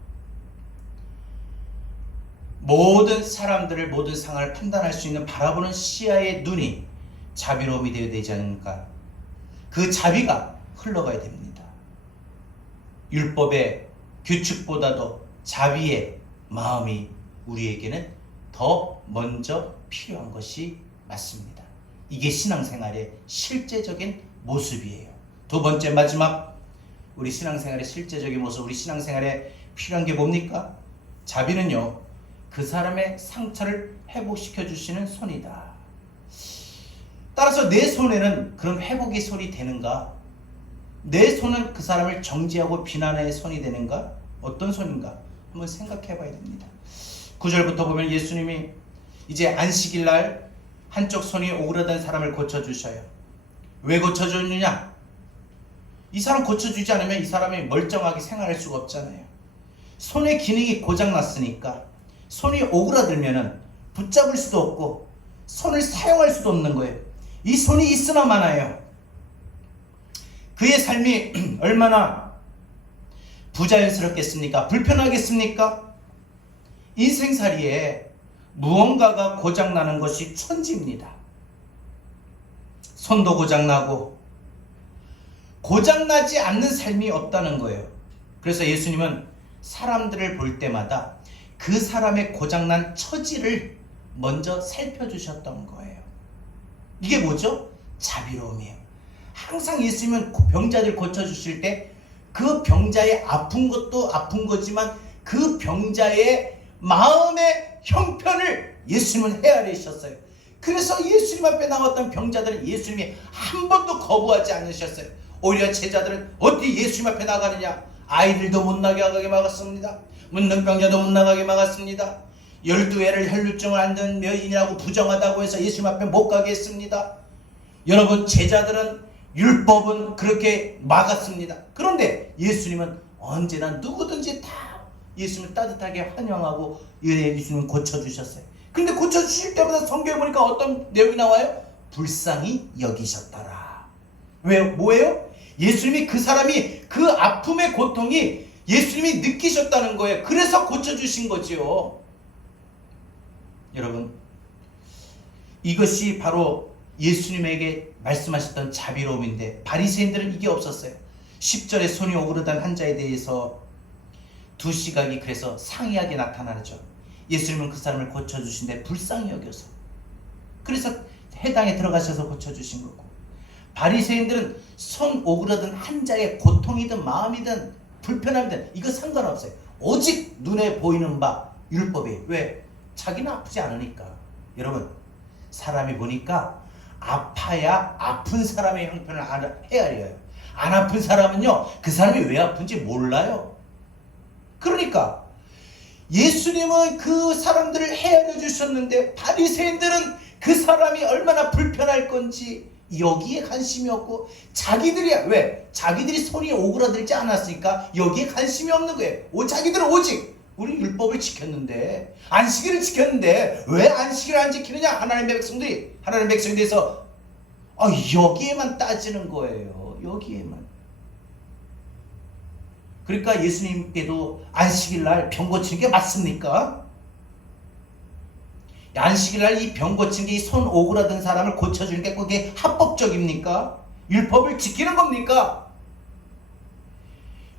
모든 사람들을, 모든 상황을 판단할 수 있는 바라보는 시야의 눈이 자비로움이 되어야 되지 않을까? 그 자비가 흘러가야 됩니다. 율법의 규칙보다도 자비의 마음이 우리에게는 더 먼저 필요한 것이 맞습니다. 이게 신앙생활의 실제적인 모습이에요. 두 번째, 마지막, 우리 신앙생활의 실제적인 모습, 우리 신앙생활에 필요한 게 뭡니까? 자비는요, 그 사람의 상처를 회복시켜 주시는 손이다. 따라서 내 손에는 그런 회복의 손이 되는가? 내 손은 그 사람을 정죄하고 비난의 손이 되는가? 어떤 손인가? 한번 생각해 봐야 됩니다. 9절부터 보면 예수님이 이제 안식일 날 한쪽 손이 오그라든 사람을 고쳐주셔요. 왜 고쳐주느냐? 이 사람 고쳐주지 않으면 이 사람이 멀쩡하게 생활할 수가 없잖아요. 손의 기능이 고장났으니까 손이 오그라들면 붙잡을 수도 없고 손을 사용할 수도 없는 거예요. 이 손이 있으나 마나요. 그의 삶이 얼마나 부자연스럽겠습니까? 불편하겠습니까? 인생살이에 무언가가 고장나는 것이 천지입니다. 손도 고장나고 고장나지 않는 삶이 없다는 거예요. 그래서 예수님은 사람들을 볼 때마다 그 사람의 고장난 처지를 먼저 살펴주셨던 거예요. 이게 뭐죠? 자비로움이에요. 항상 예수님은 병자들 고쳐주실 때 그 병자의 아픈 것도 아픈 거지만 그 병자의 마음의 형편을 예수님은 헤아리셨어요. 그래서 예수님 앞에 나왔던 병자들은 예수님이 한 번도 거부하지 않으셨어요. 오히려 제자들은 어디 예수님 앞에 나가느냐? 아이들도 못 나가게 막았습니다. 문둥병자도 못 나가게 막았습니다. 12회를 혈루증을 앓는 여인이라고 부정하다고 해서 예수님 앞에 못 가게 했습니다. 여러분, 제자들은, 율법은 그렇게 막았습니다. 그런데 예수님은 언제나 누구든지 다 예수님을 따뜻하게 환영하고 예수님은 고쳐주셨어요. 근데 고쳐주실 때마다 성경에 보니까 어떤 내용이 나와요? 불쌍히 여기셨더라. 왜요? 뭐예요? 예수님이 그 사람이 그 아픔의 고통이 예수님이 느끼셨다는 거예요. 그래서 고쳐주신 거지요. 여러분, 이것이 바로 예수님에게 말씀하셨던 자비로움인데 바리새인들은 이게 없었어요. 10절에 손이 오그라든 한 자에 대해서 두 시각이 그래서 상이하게 나타나죠. 예수님은 그 사람을 고쳐주신데 불쌍히 여겨서, 그래서 해당에 들어가셔서 고쳐주신 거고, 바리새인들은 손 오그라든 한 자의 고통이든 마음이든 불편함이든 이거 상관없어요. 오직 눈에 보이는 바 율법이에요. 왜? 자기는 아프지 않으니까. 여러분, 사람이 보니까 아파야 아픈 사람의 형편을 헤아려요. 안 아픈 사람은요, 그 사람이 왜 아픈지 몰라요. 그러니까 예수님은 그 사람들을 헤아려 주셨는데 바리새인들은 그 사람이 얼마나 불편할 건지 여기에 관심이 없고, 자기들이 왜? 자기들이 손이 오그라들지 않았으니까 여기에 관심이 없는 거예요. 자기들은 오직 우리 율법을 지켰는데, 안식일을 지켰는데 왜 안식일을 안 지키느냐? 하나님의 백성들이, 하나님의 백성에 대해서 여기에만 따지는 거예요. 여기에만. 그러니까 예수님께도 안식일 날 병 고치는 게 맞습니까? 안식일 날 이 병 고치는 게 이 손 오그라든 사람을 고쳐주는 게 그게 합법적입니까? 율법을 지키는 겁니까?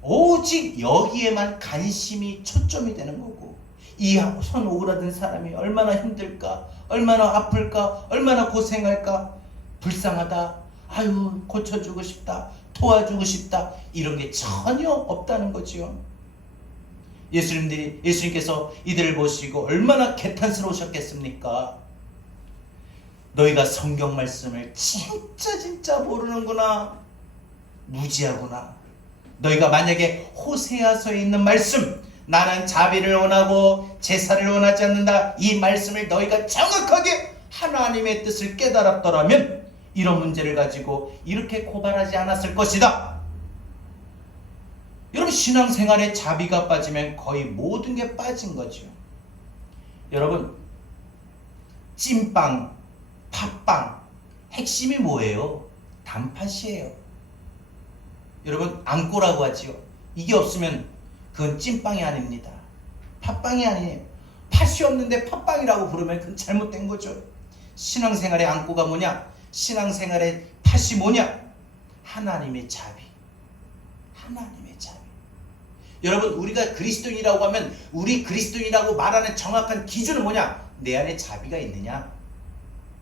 오직 여기에만 관심이 초점이 되는 거고, 이 손 오그라든 사람이 얼마나 힘들까, 얼마나 아플까, 얼마나 고생할까, 불쌍하다, 아유 고쳐주고 싶다, 도와주고 싶다, 이런 게 전혀 없다는 거지요. 예수님께서 이들을 보시고 얼마나 개탄스러우셨겠습니까? 너희가 성경 말씀을 진짜 모르는구나, 무지하구나. 너희가 만약에 호세아서에 있는 말씀, 나는 자비를 원하고 제사를 원하지 않는다, 이 말씀을 너희가 정확하게 하나님의 뜻을 깨달았더라면 이런 문제를 가지고 이렇게 고발하지 않았을 것이다. 여러분, 신앙생활에 자비가 빠지면 거의 모든 게 빠진 거죠. 여러분, 찐빵, 팥빵, 핵심이 뭐예요? 단팥이에요. 여러분, 안꼬라고 하지요. 이게 없으면 그건 찐빵이 아닙니다. 팥빵이 아니에요. 팥이 없는데 팥빵이라고 부르면 그건 잘못된 거죠. 신앙생활의 안꼬가 뭐냐? 신앙생활의 팥이 뭐냐? 하나님의 자비. 하나님의 자비. 여러분, 우리가 그리스도인이라고 하면 우리 그리스도인이라고 말하는 정확한 기준은 뭐냐? 내 안에 자비가 있느냐?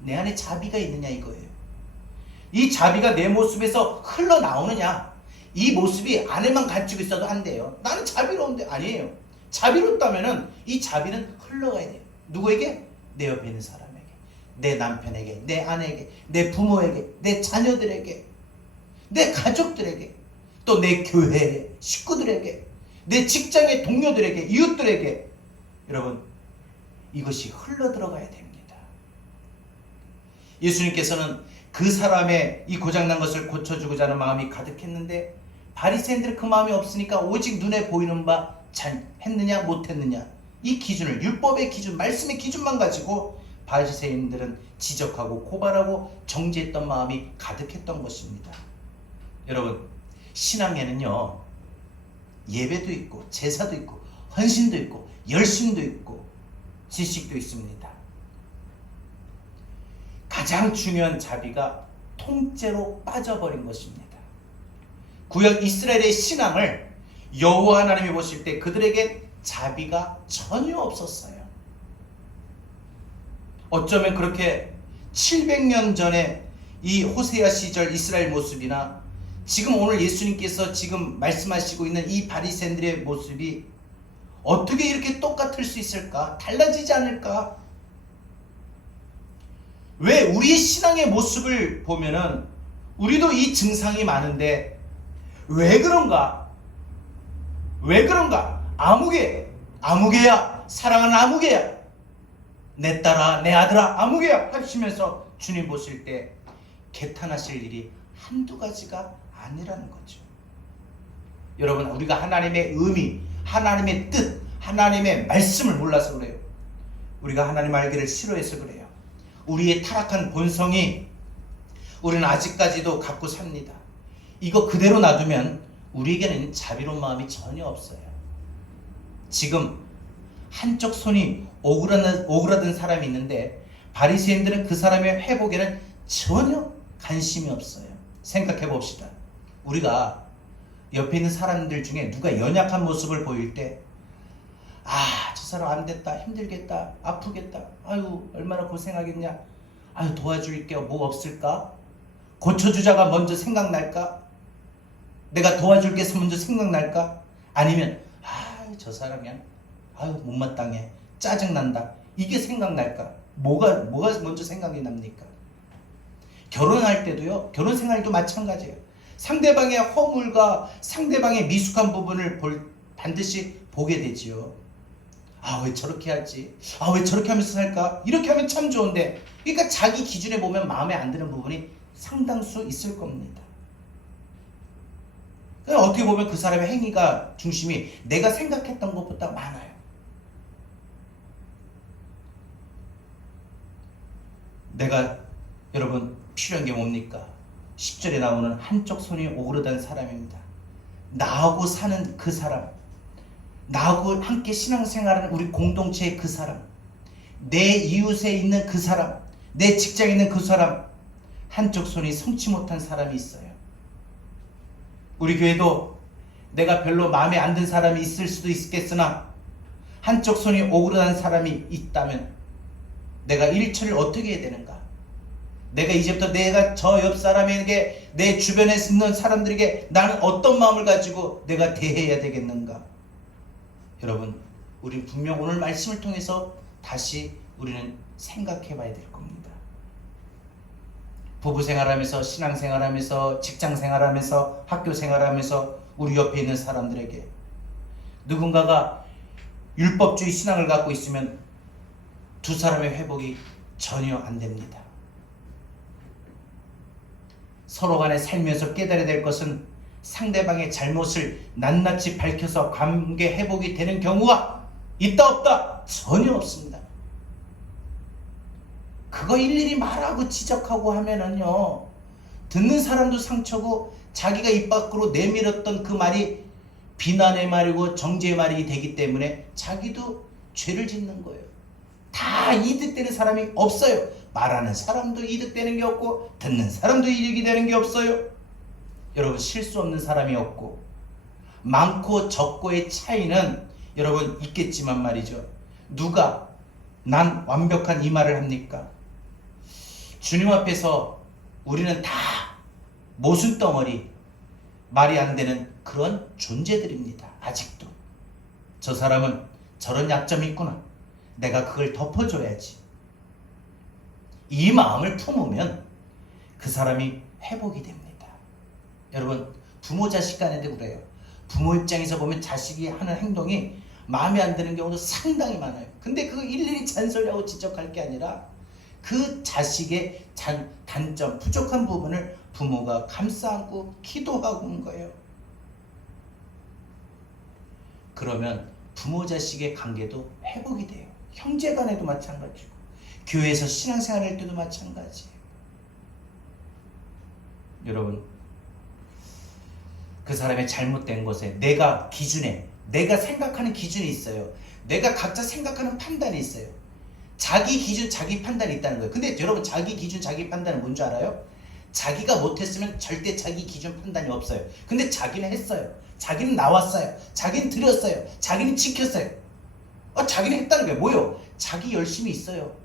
내 안에 자비가 있느냐 이거예요. 이 자비가 내 모습에서 흘러나오느냐? 이 모습이 안에만 갖추고 있어도 안 돼요. 나는 자비로운데, 아니에요. 자비롭다면은 이 자비는 흘러가야 돼요. 누구에게? 내 옆에 있는 사람에게, 내 남편에게, 내 아내에게, 내 부모에게, 내 자녀들에게, 내 가족들에게, 또 내 교회 식구들에게, 내 직장의 동료들에게, 이웃들에게. 여러분, 이것이 흘러 들어가야 됩니다. 예수님께서는 그 사람의 이 고장난 것을 고쳐주고자 하는 마음이 가득했는데 바리새인들은 그 마음이 없으니까 오직 눈에 보이는 바 잘 했느냐 못했느냐, 이 기준을, 율법의 기준, 말씀의 기준만 가지고 바리새인들은 지적하고 고발하고 정죄했던 마음이 가득했던 것입니다. 여러분, 신앙에는요, 예배도 있고 제사도 있고 헌신도 있고 열심도 있고 지식도 있습니다. 가장 중요한 자비가 통째로 빠져버린 것입니다. 구약 이스라엘의 신앙을 여호와 하나님이 보실 때 그들에게 자비가 전혀 없었어요. 어쩌면 그렇게 700년 전에 이 호세아 시절 이스라엘 모습이나 지금 오늘 예수님께서 지금 말씀하시고 있는 이 바리새인들의 모습이 어떻게 이렇게 똑같을 수 있을까? 달라지지 않을까? 왜 우리의 신앙의 모습을 보면은 우리도 이 증상이 많은데 왜 그런가? 왜 그런가? 아무개야, 사랑하는 아무개야, 내 딸아, 내 아들아, 아무개야 하시면서 주님 보실 때 개탄하실 일이 한두 가지가 아니라는 거죠. 여러분, 우리가 하나님의 의미, 하나님의 뜻, 하나님의 말씀을 몰라서 그래요. 우리가 하나님 알기를 싫어해서 그래요. 우리의 타락한 본성이 우리는 아직까지도 갖고 삽니다. 이거 그대로 놔두면 우리에게는 자비로운 마음이 전혀 없어요. 지금 한쪽 손이 오그라든 사람이 있는데 바리새인들은 그 사람의 회복에는 전혀 관심이 없어요. 생각해 봅시다. 우리가 옆에 있는 사람들 중에 누가 연약한 모습을 보일 때, 저 사람 안 됐다, 힘들겠다, 아프겠다, 아유 얼마나 고생하겠냐, 아유 도와줄 게 뭐 없을까? 고쳐주자가 먼저 생각날까? 내가 도와줄 게 먼저 생각날까? 아니면 저 사람이 못마땅해, 짜증난다, 이게 생각날까? 뭐가 먼저 생각이 납니까? 결혼할 때도요, 결혼 생활도 마찬가지예요. 상대방의 허물과 상대방의 미숙한 부분을 반드시 보게 되지요. 왜 저렇게 하지? 왜 저렇게 하면서 살까? 이렇게 하면 참 좋은데. 그러니까 자기 기준에 보면 마음에 안 드는 부분이 상당수 있을 겁니다. 어떻게 보면 그 사람의 행위가 중심이 내가 생각했던 것보다 많아요. 내가, 여러분, 필요한 게 뭡니까? 10절에 나오는 한쪽 손이 오그라든 사람입니다. 나하고 사는 그 사람, 나하고 함께 신앙생활하는 우리 공동체의 그 사람, 내 이웃에 있는 그 사람, 내 직장에 있는 그 사람, 한쪽 손이 성치 못한 사람이 있어요. 우리 교회도 내가 별로 마음에 안 든 사람이 있을 수도 있겠으나 한쪽 손이 오그라든 사람이 있다면 내가 일처리를 어떻게 해야 되는가? 내가 이제부터 내가 저 옆 사람에게, 내 주변에 있는 사람들에게 나는 어떤 마음을 가지고 내가 대해야 되겠는가? 여러분, 우리 분명 오늘 말씀을 통해서 다시 우리는 생각해 봐야 될 겁니다. 부부 생활하면서, 신앙 생활하면서, 직장 생활하면서, 학교 생활하면서 우리 옆에 있는 사람들에게 누군가가 율법주의 신앙을 갖고 있으면 두 사람의 회복이 전혀 안 됩니다. 서로 간에 살면서 깨달아야 될 것은 상대방의 잘못을 낱낱이 밝혀서 관계 회복이 되는 경우가 있다 없다? 전혀 없습니다. 그거 일일이 말하고 지적하고 하면은요, 듣는 사람도 상처고 자기가 입 밖으로 내밀었던 그 말이 비난의 말이고 정죄의 말이 되기 때문에 자기도 죄를 짓는 거예요. 다 이득되는 사람이 없어요. 말하는 사람도 이득되는 게 없고 듣는 사람도 이득이 되는 게 없어요. 여러분, 실수 없는 사람이 없고 많고 적고의 차이는 여러분 있겠지만 말이죠. 누가 난 완벽한 이 말을 합니까? 주님 앞에서 우리는 다 모순덩어리, 말이 안 되는 그런 존재들입니다. 아직도 저 사람은 저런 약점이 있구나, 내가 그걸 덮어줘야지. 이 마음을 품으면 그 사람이 회복이 됩니다. 여러분, 부모 자식 간에도 그래요. 부모 입장에서 보면 자식이 하는 행동이 마음에 안 드는 경우도 상당히 많아요. 근데 그거 일일이 잔소리하고 지적할 게 아니라 그 자식의 단점, 부족한 부분을 부모가 감싸 안고 기도하고 있는 거예요. 그러면 부모 자식의 관계도 회복이 돼요. 형제 간에도 마찬가지고 교회에서 신앙생활할 때도 마찬가지예요. 여러분, 그 사람의 잘못된 것에 내가 기준에, 내가 생각하는 기준이 있어요. 내가 각자 생각하는 판단이 있어요. 자기 기준, 자기 판단이 있다는 거예요. 근데 여러분, 자기 기준, 자기 판단은 뭔지 알아요? 자기가 못했으면 절대 자기 기준 판단이 없어요. 근데 자기는 했어요. 자기는 나왔어요. 자기는 드렸어요. 자기는 지켰어요. 자기는 했다는 게 뭐예요? 자기 열심히 있어요.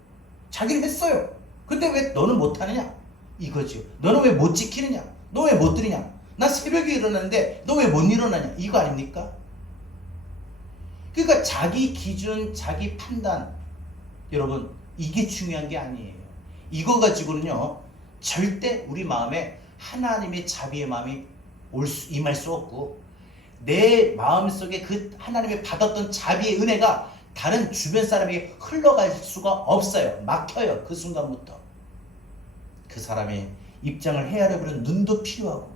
자기는 했어요. 근데 왜 너는 못하느냐? 이거죠. 너는 왜 못 지키느냐? 너 왜 못 드리냐? 나 새벽에 일어났는데 너 왜 못 일어나냐? 이거 아닙니까? 그러니까 자기 기준, 자기 판단, 여러분, 이게 중요한 게 아니에요. 이거 가지고는요, 절대 우리 마음에 하나님의 자비의 마음이 임할 수 없고, 내 마음속에 그 하나님의 받았던 자비의 은혜가 다른 주변 사람에게 흘러갈 수가 없어요. 막혀요. 그 순간부터. 그 사람의 입장을 헤아려보는 눈도 필요하고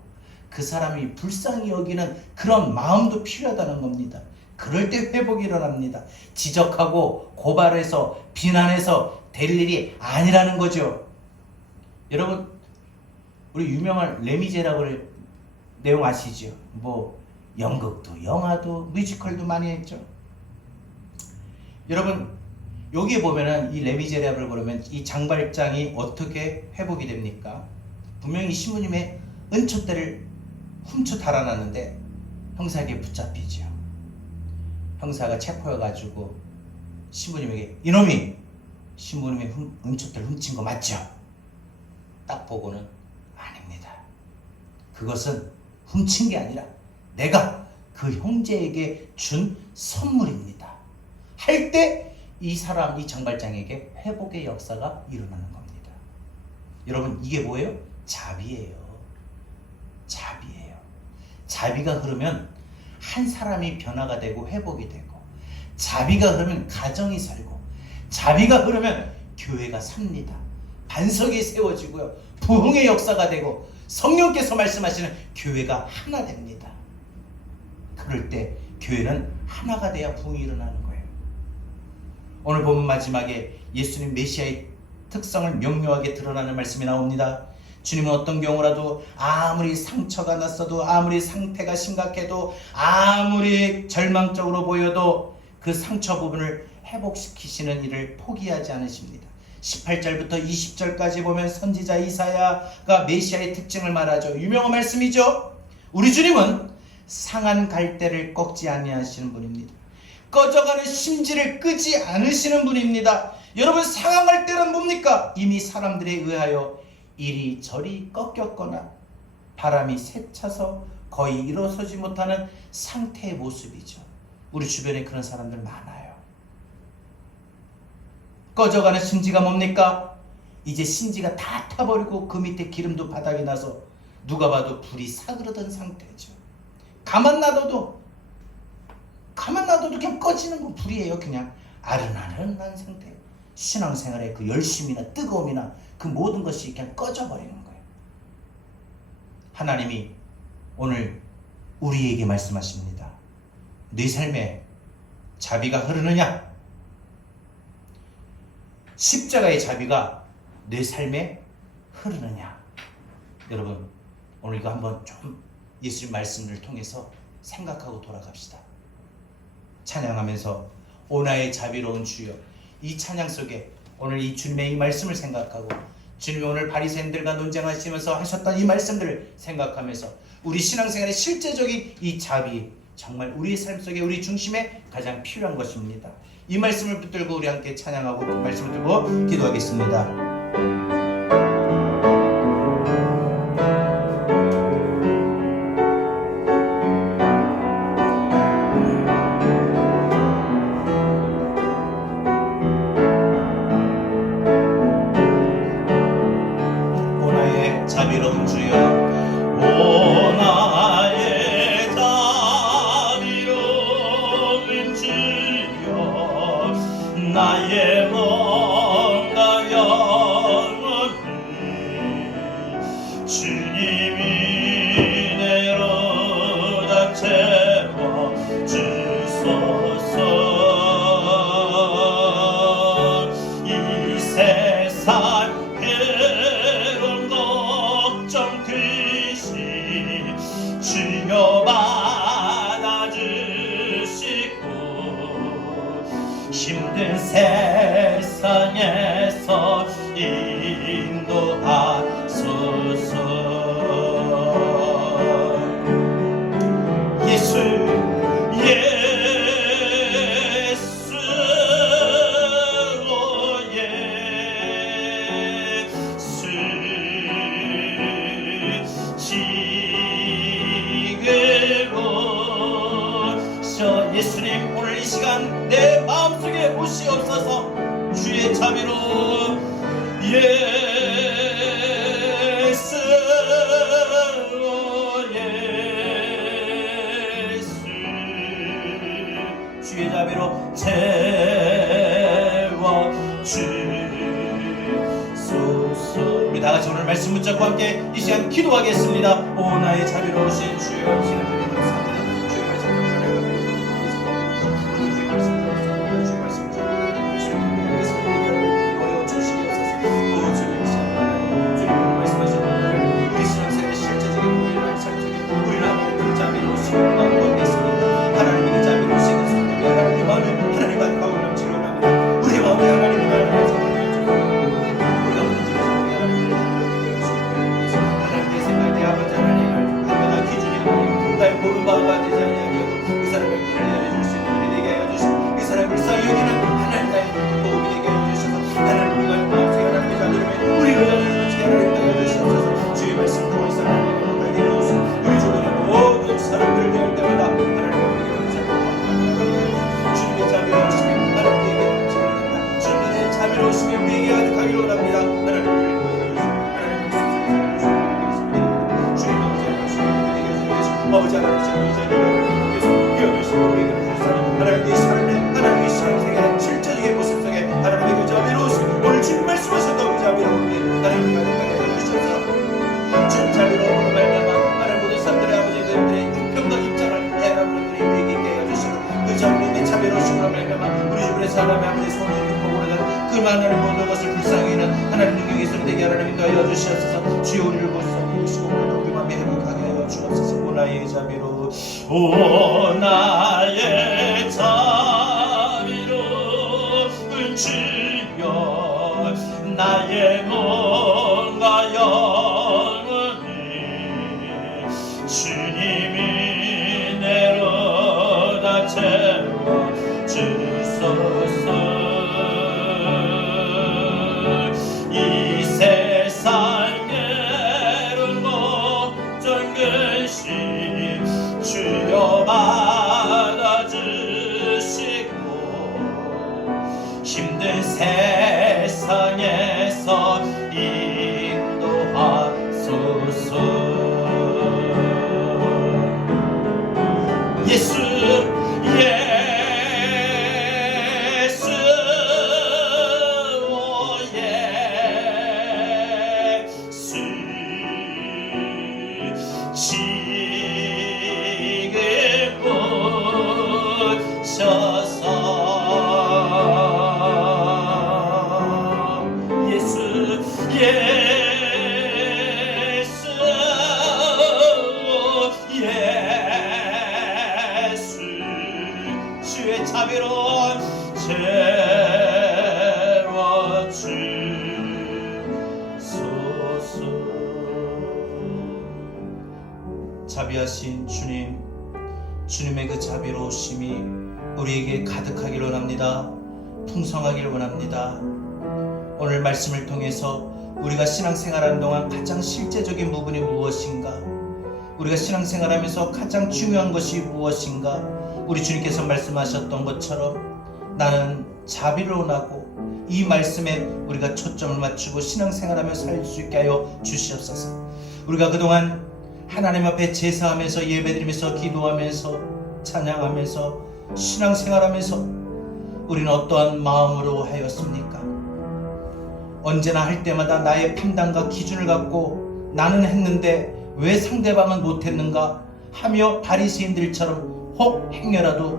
그 사람이 불쌍히 여기는 그런 마음도 필요하다는 겁니다. 그럴 때 회복이 일어납니다. 지적하고 고발해서 비난해서 될 일이 아니라는 거죠. 여러분, 우리 유명한 레미제라블 내용 아시죠? 뭐 연극도 영화도 뮤지컬도 많이 했죠. 여러분, 여기에 보면은 이 레미제라블을 보면 이 장발장이 어떻게 회복이 됩니까? 분명히 신부님의 은촛대를 훔쳐 달아났는데 형사에게 붙잡히죠. 형사가 체포해가지고 신부님에게, 이놈이 신부님의 은촛대를 훔친 거 맞죠? 딱 보고는 아닙니다. 그것은 훔친 게 아니라 내가 그 형제에게 준 선물입니다. 할 때 이 사람, 이 장발장에게 회복의 역사가 일어나는 겁니다. 여러분, 이게 뭐예요? 자비예요. 자비예요. 자비가 흐르면 한 사람이 변화가 되고 회복이 되고, 자비가 흐르면 가정이 살고, 자비가 흐르면 교회가 삽니다. 반석이 세워지고요, 부흥의 역사가 되고, 성령께서 말씀하시는 교회가 하나 됩니다. 그럴 때 교회는 하나가 돼야 부흥이 일어나는 거예요. 오늘 본문 마지막에 예수님 메시아의 특성을 명료하게 드러나는 말씀이 나옵니다. 주님은 어떤 경우라도 아무리 상처가 났어도 아무리 상태가 심각해도 아무리 절망적으로 보여도 그 상처 부분을 회복시키시는 일을 포기하지 않으십니다. 18절부터 20절까지 보면 선지자 이사야가 메시아의 특징을 말하죠. 유명한 말씀이죠. 우리 주님은 상한 갈대를 꺾지 아니하시는 분입니다. 꺼져가는 심지를 끄지 않으시는 분입니다. 여러분, 상한 갈대는 뭡니까? 이미 사람들에 의하여 이리저리 꺾였거나 바람이 새차서 거의 일어서지 못하는 상태의 모습이죠. 우리 주변에 그런 사람들 많아요. 꺼져가는 심지가 뭡니까? 이제 심지가 다 타버리고 그 밑에 기름도 바닥에 나서 누가 봐도 불이 사그러든 상태죠. 가만 놔둬도 그냥 꺼지는 건 불이에요. 그냥 아른아른한 상태. 신앙생활의 그 열심이나 뜨거움이나 그 모든 것이 그냥 꺼져버리는 거예요. 하나님이 오늘 우리에게 말씀하십니다. 네 삶에 자비가 흐르느냐? 십자가의 자비가 내 삶에 흐르느냐? 여러분, 오늘 이거 한번 좀 예수님 말씀을 통해서 생각하고 돌아갑시다. 찬양하면서 오 나의 자비로운 주여, 이 찬양 속에 오늘 이 주님의 이 말씀을 생각하고 주님이 오늘 바리새인들과 논쟁하시면서 하셨던 이 말씀들을 생각하면서 우리 신앙생활의 실제적인 이 자비, 정말 우리의 삶 속에 우리 중심에 가장 필요한 것입니다. 이 말씀을 붙들고 우리 함께 찬양하고 말씀을 들고 기도하겠습니다. 자비로운 주여, 오 나의 자비로운 주여, 나의 몸과 영혼을 주님이 내로 다 채워 주소서. 이 세상 주여 받아주시고 힘든 세상에서 인도하소서. 예수 예수님, 오늘 이 시간 내 마음속에 오시옵소서. 주의 자비로 예수, 예수, 주의 자비로 채워 주소서. 우리 다 같이 오늘 말씀 붙잡고 함께 이 시간 기도하겠습니다. 오 나의 자비로우신 주여, 이 시간 아버지 하나님, 하나님 이 삶의 하나님의 신앙생활의 실제적인 모습 속에 하나님의 그 자비로우심, 오늘 주님 말씀하셨던 그 자비로움이 하나님 가득하게 해주셔서 주님 자비로움으로 말미암아 하나님 모든 사람들의 아버지들의 형평과 입장을 해나가는 우리 우리에게 있게 해주시고 그 자비로움의 자비로우심으로 말미암아 우리 주변의 사람의 아버지 손을 짚어보려는 그 많은 모든 것을 불쌍히 여기는 하나님 능력에서 되게 하나님 인도하여 주시옵소서. 주여 우리를 구속하시고 우리 마음에 회복하게 하여 주옵소서. 오 나의 자비로 오 나의 자비로 주여 나의 몸과 영혼이 주님이 내려다 채워 주소서. 이 세상에는 모든 것이 주여 받아주시고 힘든 세상에서 인도하소서. 예수 예수 오 예수 지금 오셔서 예수 예수 예수 주의 자비로운 채워주소서. 자비하신 주님, 주님의 그 자비로우심이 우리에게 가득하길 원합니다. 풍성하길 원합니다. 오늘 말씀을 통해서 우리가 신앙생활하는 동안 가장 실제적인 부분이 무엇인가, 우리가 신앙생활하면서 가장 중요한 것이 무엇인가, 우리 주님께서 말씀하셨던 것처럼 나는 자비를 원하고 이 말씀에 우리가 초점을 맞추고 신앙생활하며 살 수 있게 하여 주시옵소서. 우리가 그동안 하나님 앞에 제사하면서 예배드리면서 기도하면서 찬양하면서 신앙생활하면서 우리는 어떠한 마음으로 하였습니까? 언제나 할 때마다 나의 판단과 기준을 갖고 나는 했는데 왜 상대방은 못했는가 하며 바리새인들처럼 혹 행여라도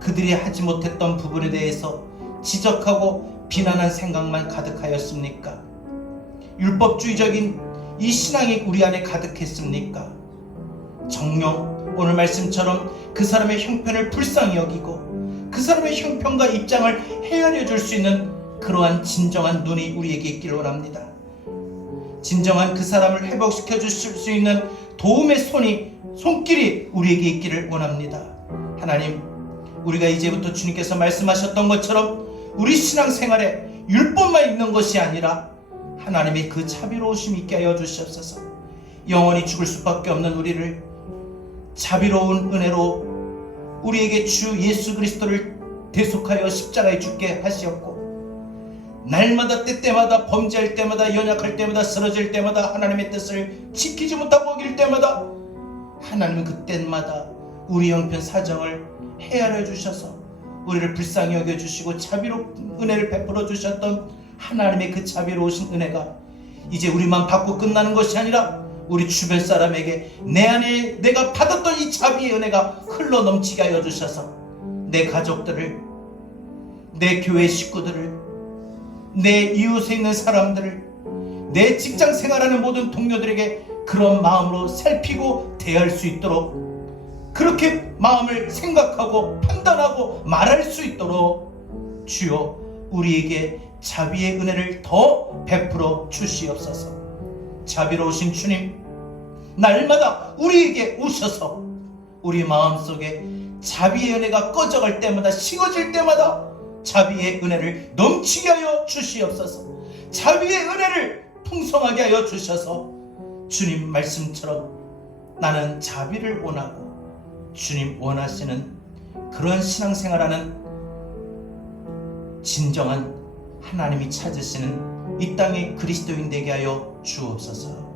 그들이 하지 못했던 부분에 대해서 지적하고 비난한 생각만 가득하였습니까? 율법주의적인 이 신앙이 우리 안에 가득했습니까? 정녕 오늘 말씀처럼 그 사람의 형편을 불쌍히 여기고 그 사람의 형편과 입장을 헤아려 줄 수 있는 그러한 진정한 눈이 우리에게 있길 원합니다. 진정한 그 사람을 회복시켜 주실 수 있는 도움의 손길이 우리에게 있기를 원합니다. 하나님, 우리가 이제부터 주님께서 말씀하셨던 것처럼 우리 신앙생활에 율법만 있는 것이 아니라 하나님의 그 자비로우심이 있게 하여 주시옵소서. 영원히 죽을 수밖에 없는 우리를 자비로운 은혜로 우리에게 주 예수 그리스도를 대속하여 십자가에 죽게 하시었고, 날마다 때때마다 범죄할 때마다 연약할 때마다 쓰러질 때마다 하나님의 뜻을 지키지 못하고 어길 때마다 하나님은 그때마다 우리 형편 사정을 헤아려 주셔서 우리를 불쌍히 여겨주시고 자비로운 은혜를 베풀어 주셨던 하나님의 그 자비로우신 은혜가 이제 우리만 받고 끝나는 것이 아니라 우리 주변 사람에게 내 안에 내가 받았던 이 자비의 은혜가 흘러 넘치게 하여 주셔서 내 가족들을, 내 교회 식구들을, 내 이웃에 있는 사람들을, 내 직장 생활하는 모든 동료들에게 그런 마음으로 살피고 대할 수 있도록, 그렇게 마음을 생각하고 판단하고 말할 수 있도록 주여 우리에게 자비의 은혜를 더 베풀어 주시옵소서. 자비로우신 주님, 날마다 우리에게 오셔서 우리 마음속에 자비의 은혜가 꺼져갈 때마다, 식어질 때마다 자비의 은혜를 넘치게 하여 주시옵소서. 자비의 은혜를 풍성하게 하여 주셔서 주님 말씀처럼 나는 자비를 원하고 주님 원하시는 그런 신앙생활하는 진정한 하나님이 찾으시는 이 땅의 그리스도인 되게 하여 주옵소서.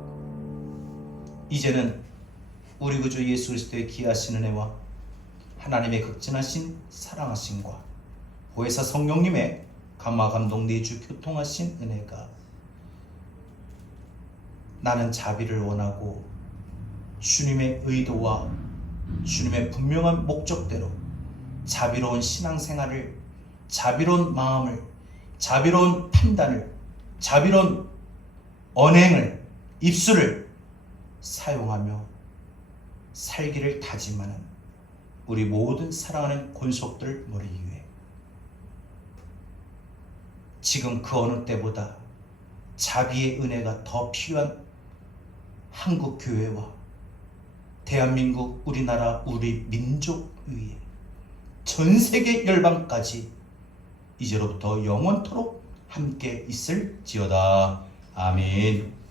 이제는 우리 구주 예수 그리스도의 귀하신 은혜와 하나님의 극진하신 사랑하심과 보혜사 성령님의 감화 감동 내주 교통하신 은혜가 나는 자비를 원하고 주님의 의도와 주님의 분명한 목적대로 자비로운 신앙생활을, 자비로운 마음을, 자비로운 판단을, 자비로운 언행을, 입술을 사용하며 살기를 다짐하는 우리 모든 사랑하는 권속들 머리 위에 지금 그 어느 때보다 자비의 은혜가 더 필요한 한국 교회와 대한민국, 우리나라, 우리 민족 위에 전 세계 열방까지 이제로부터 영원토록 함께 있을지어다. 아멘.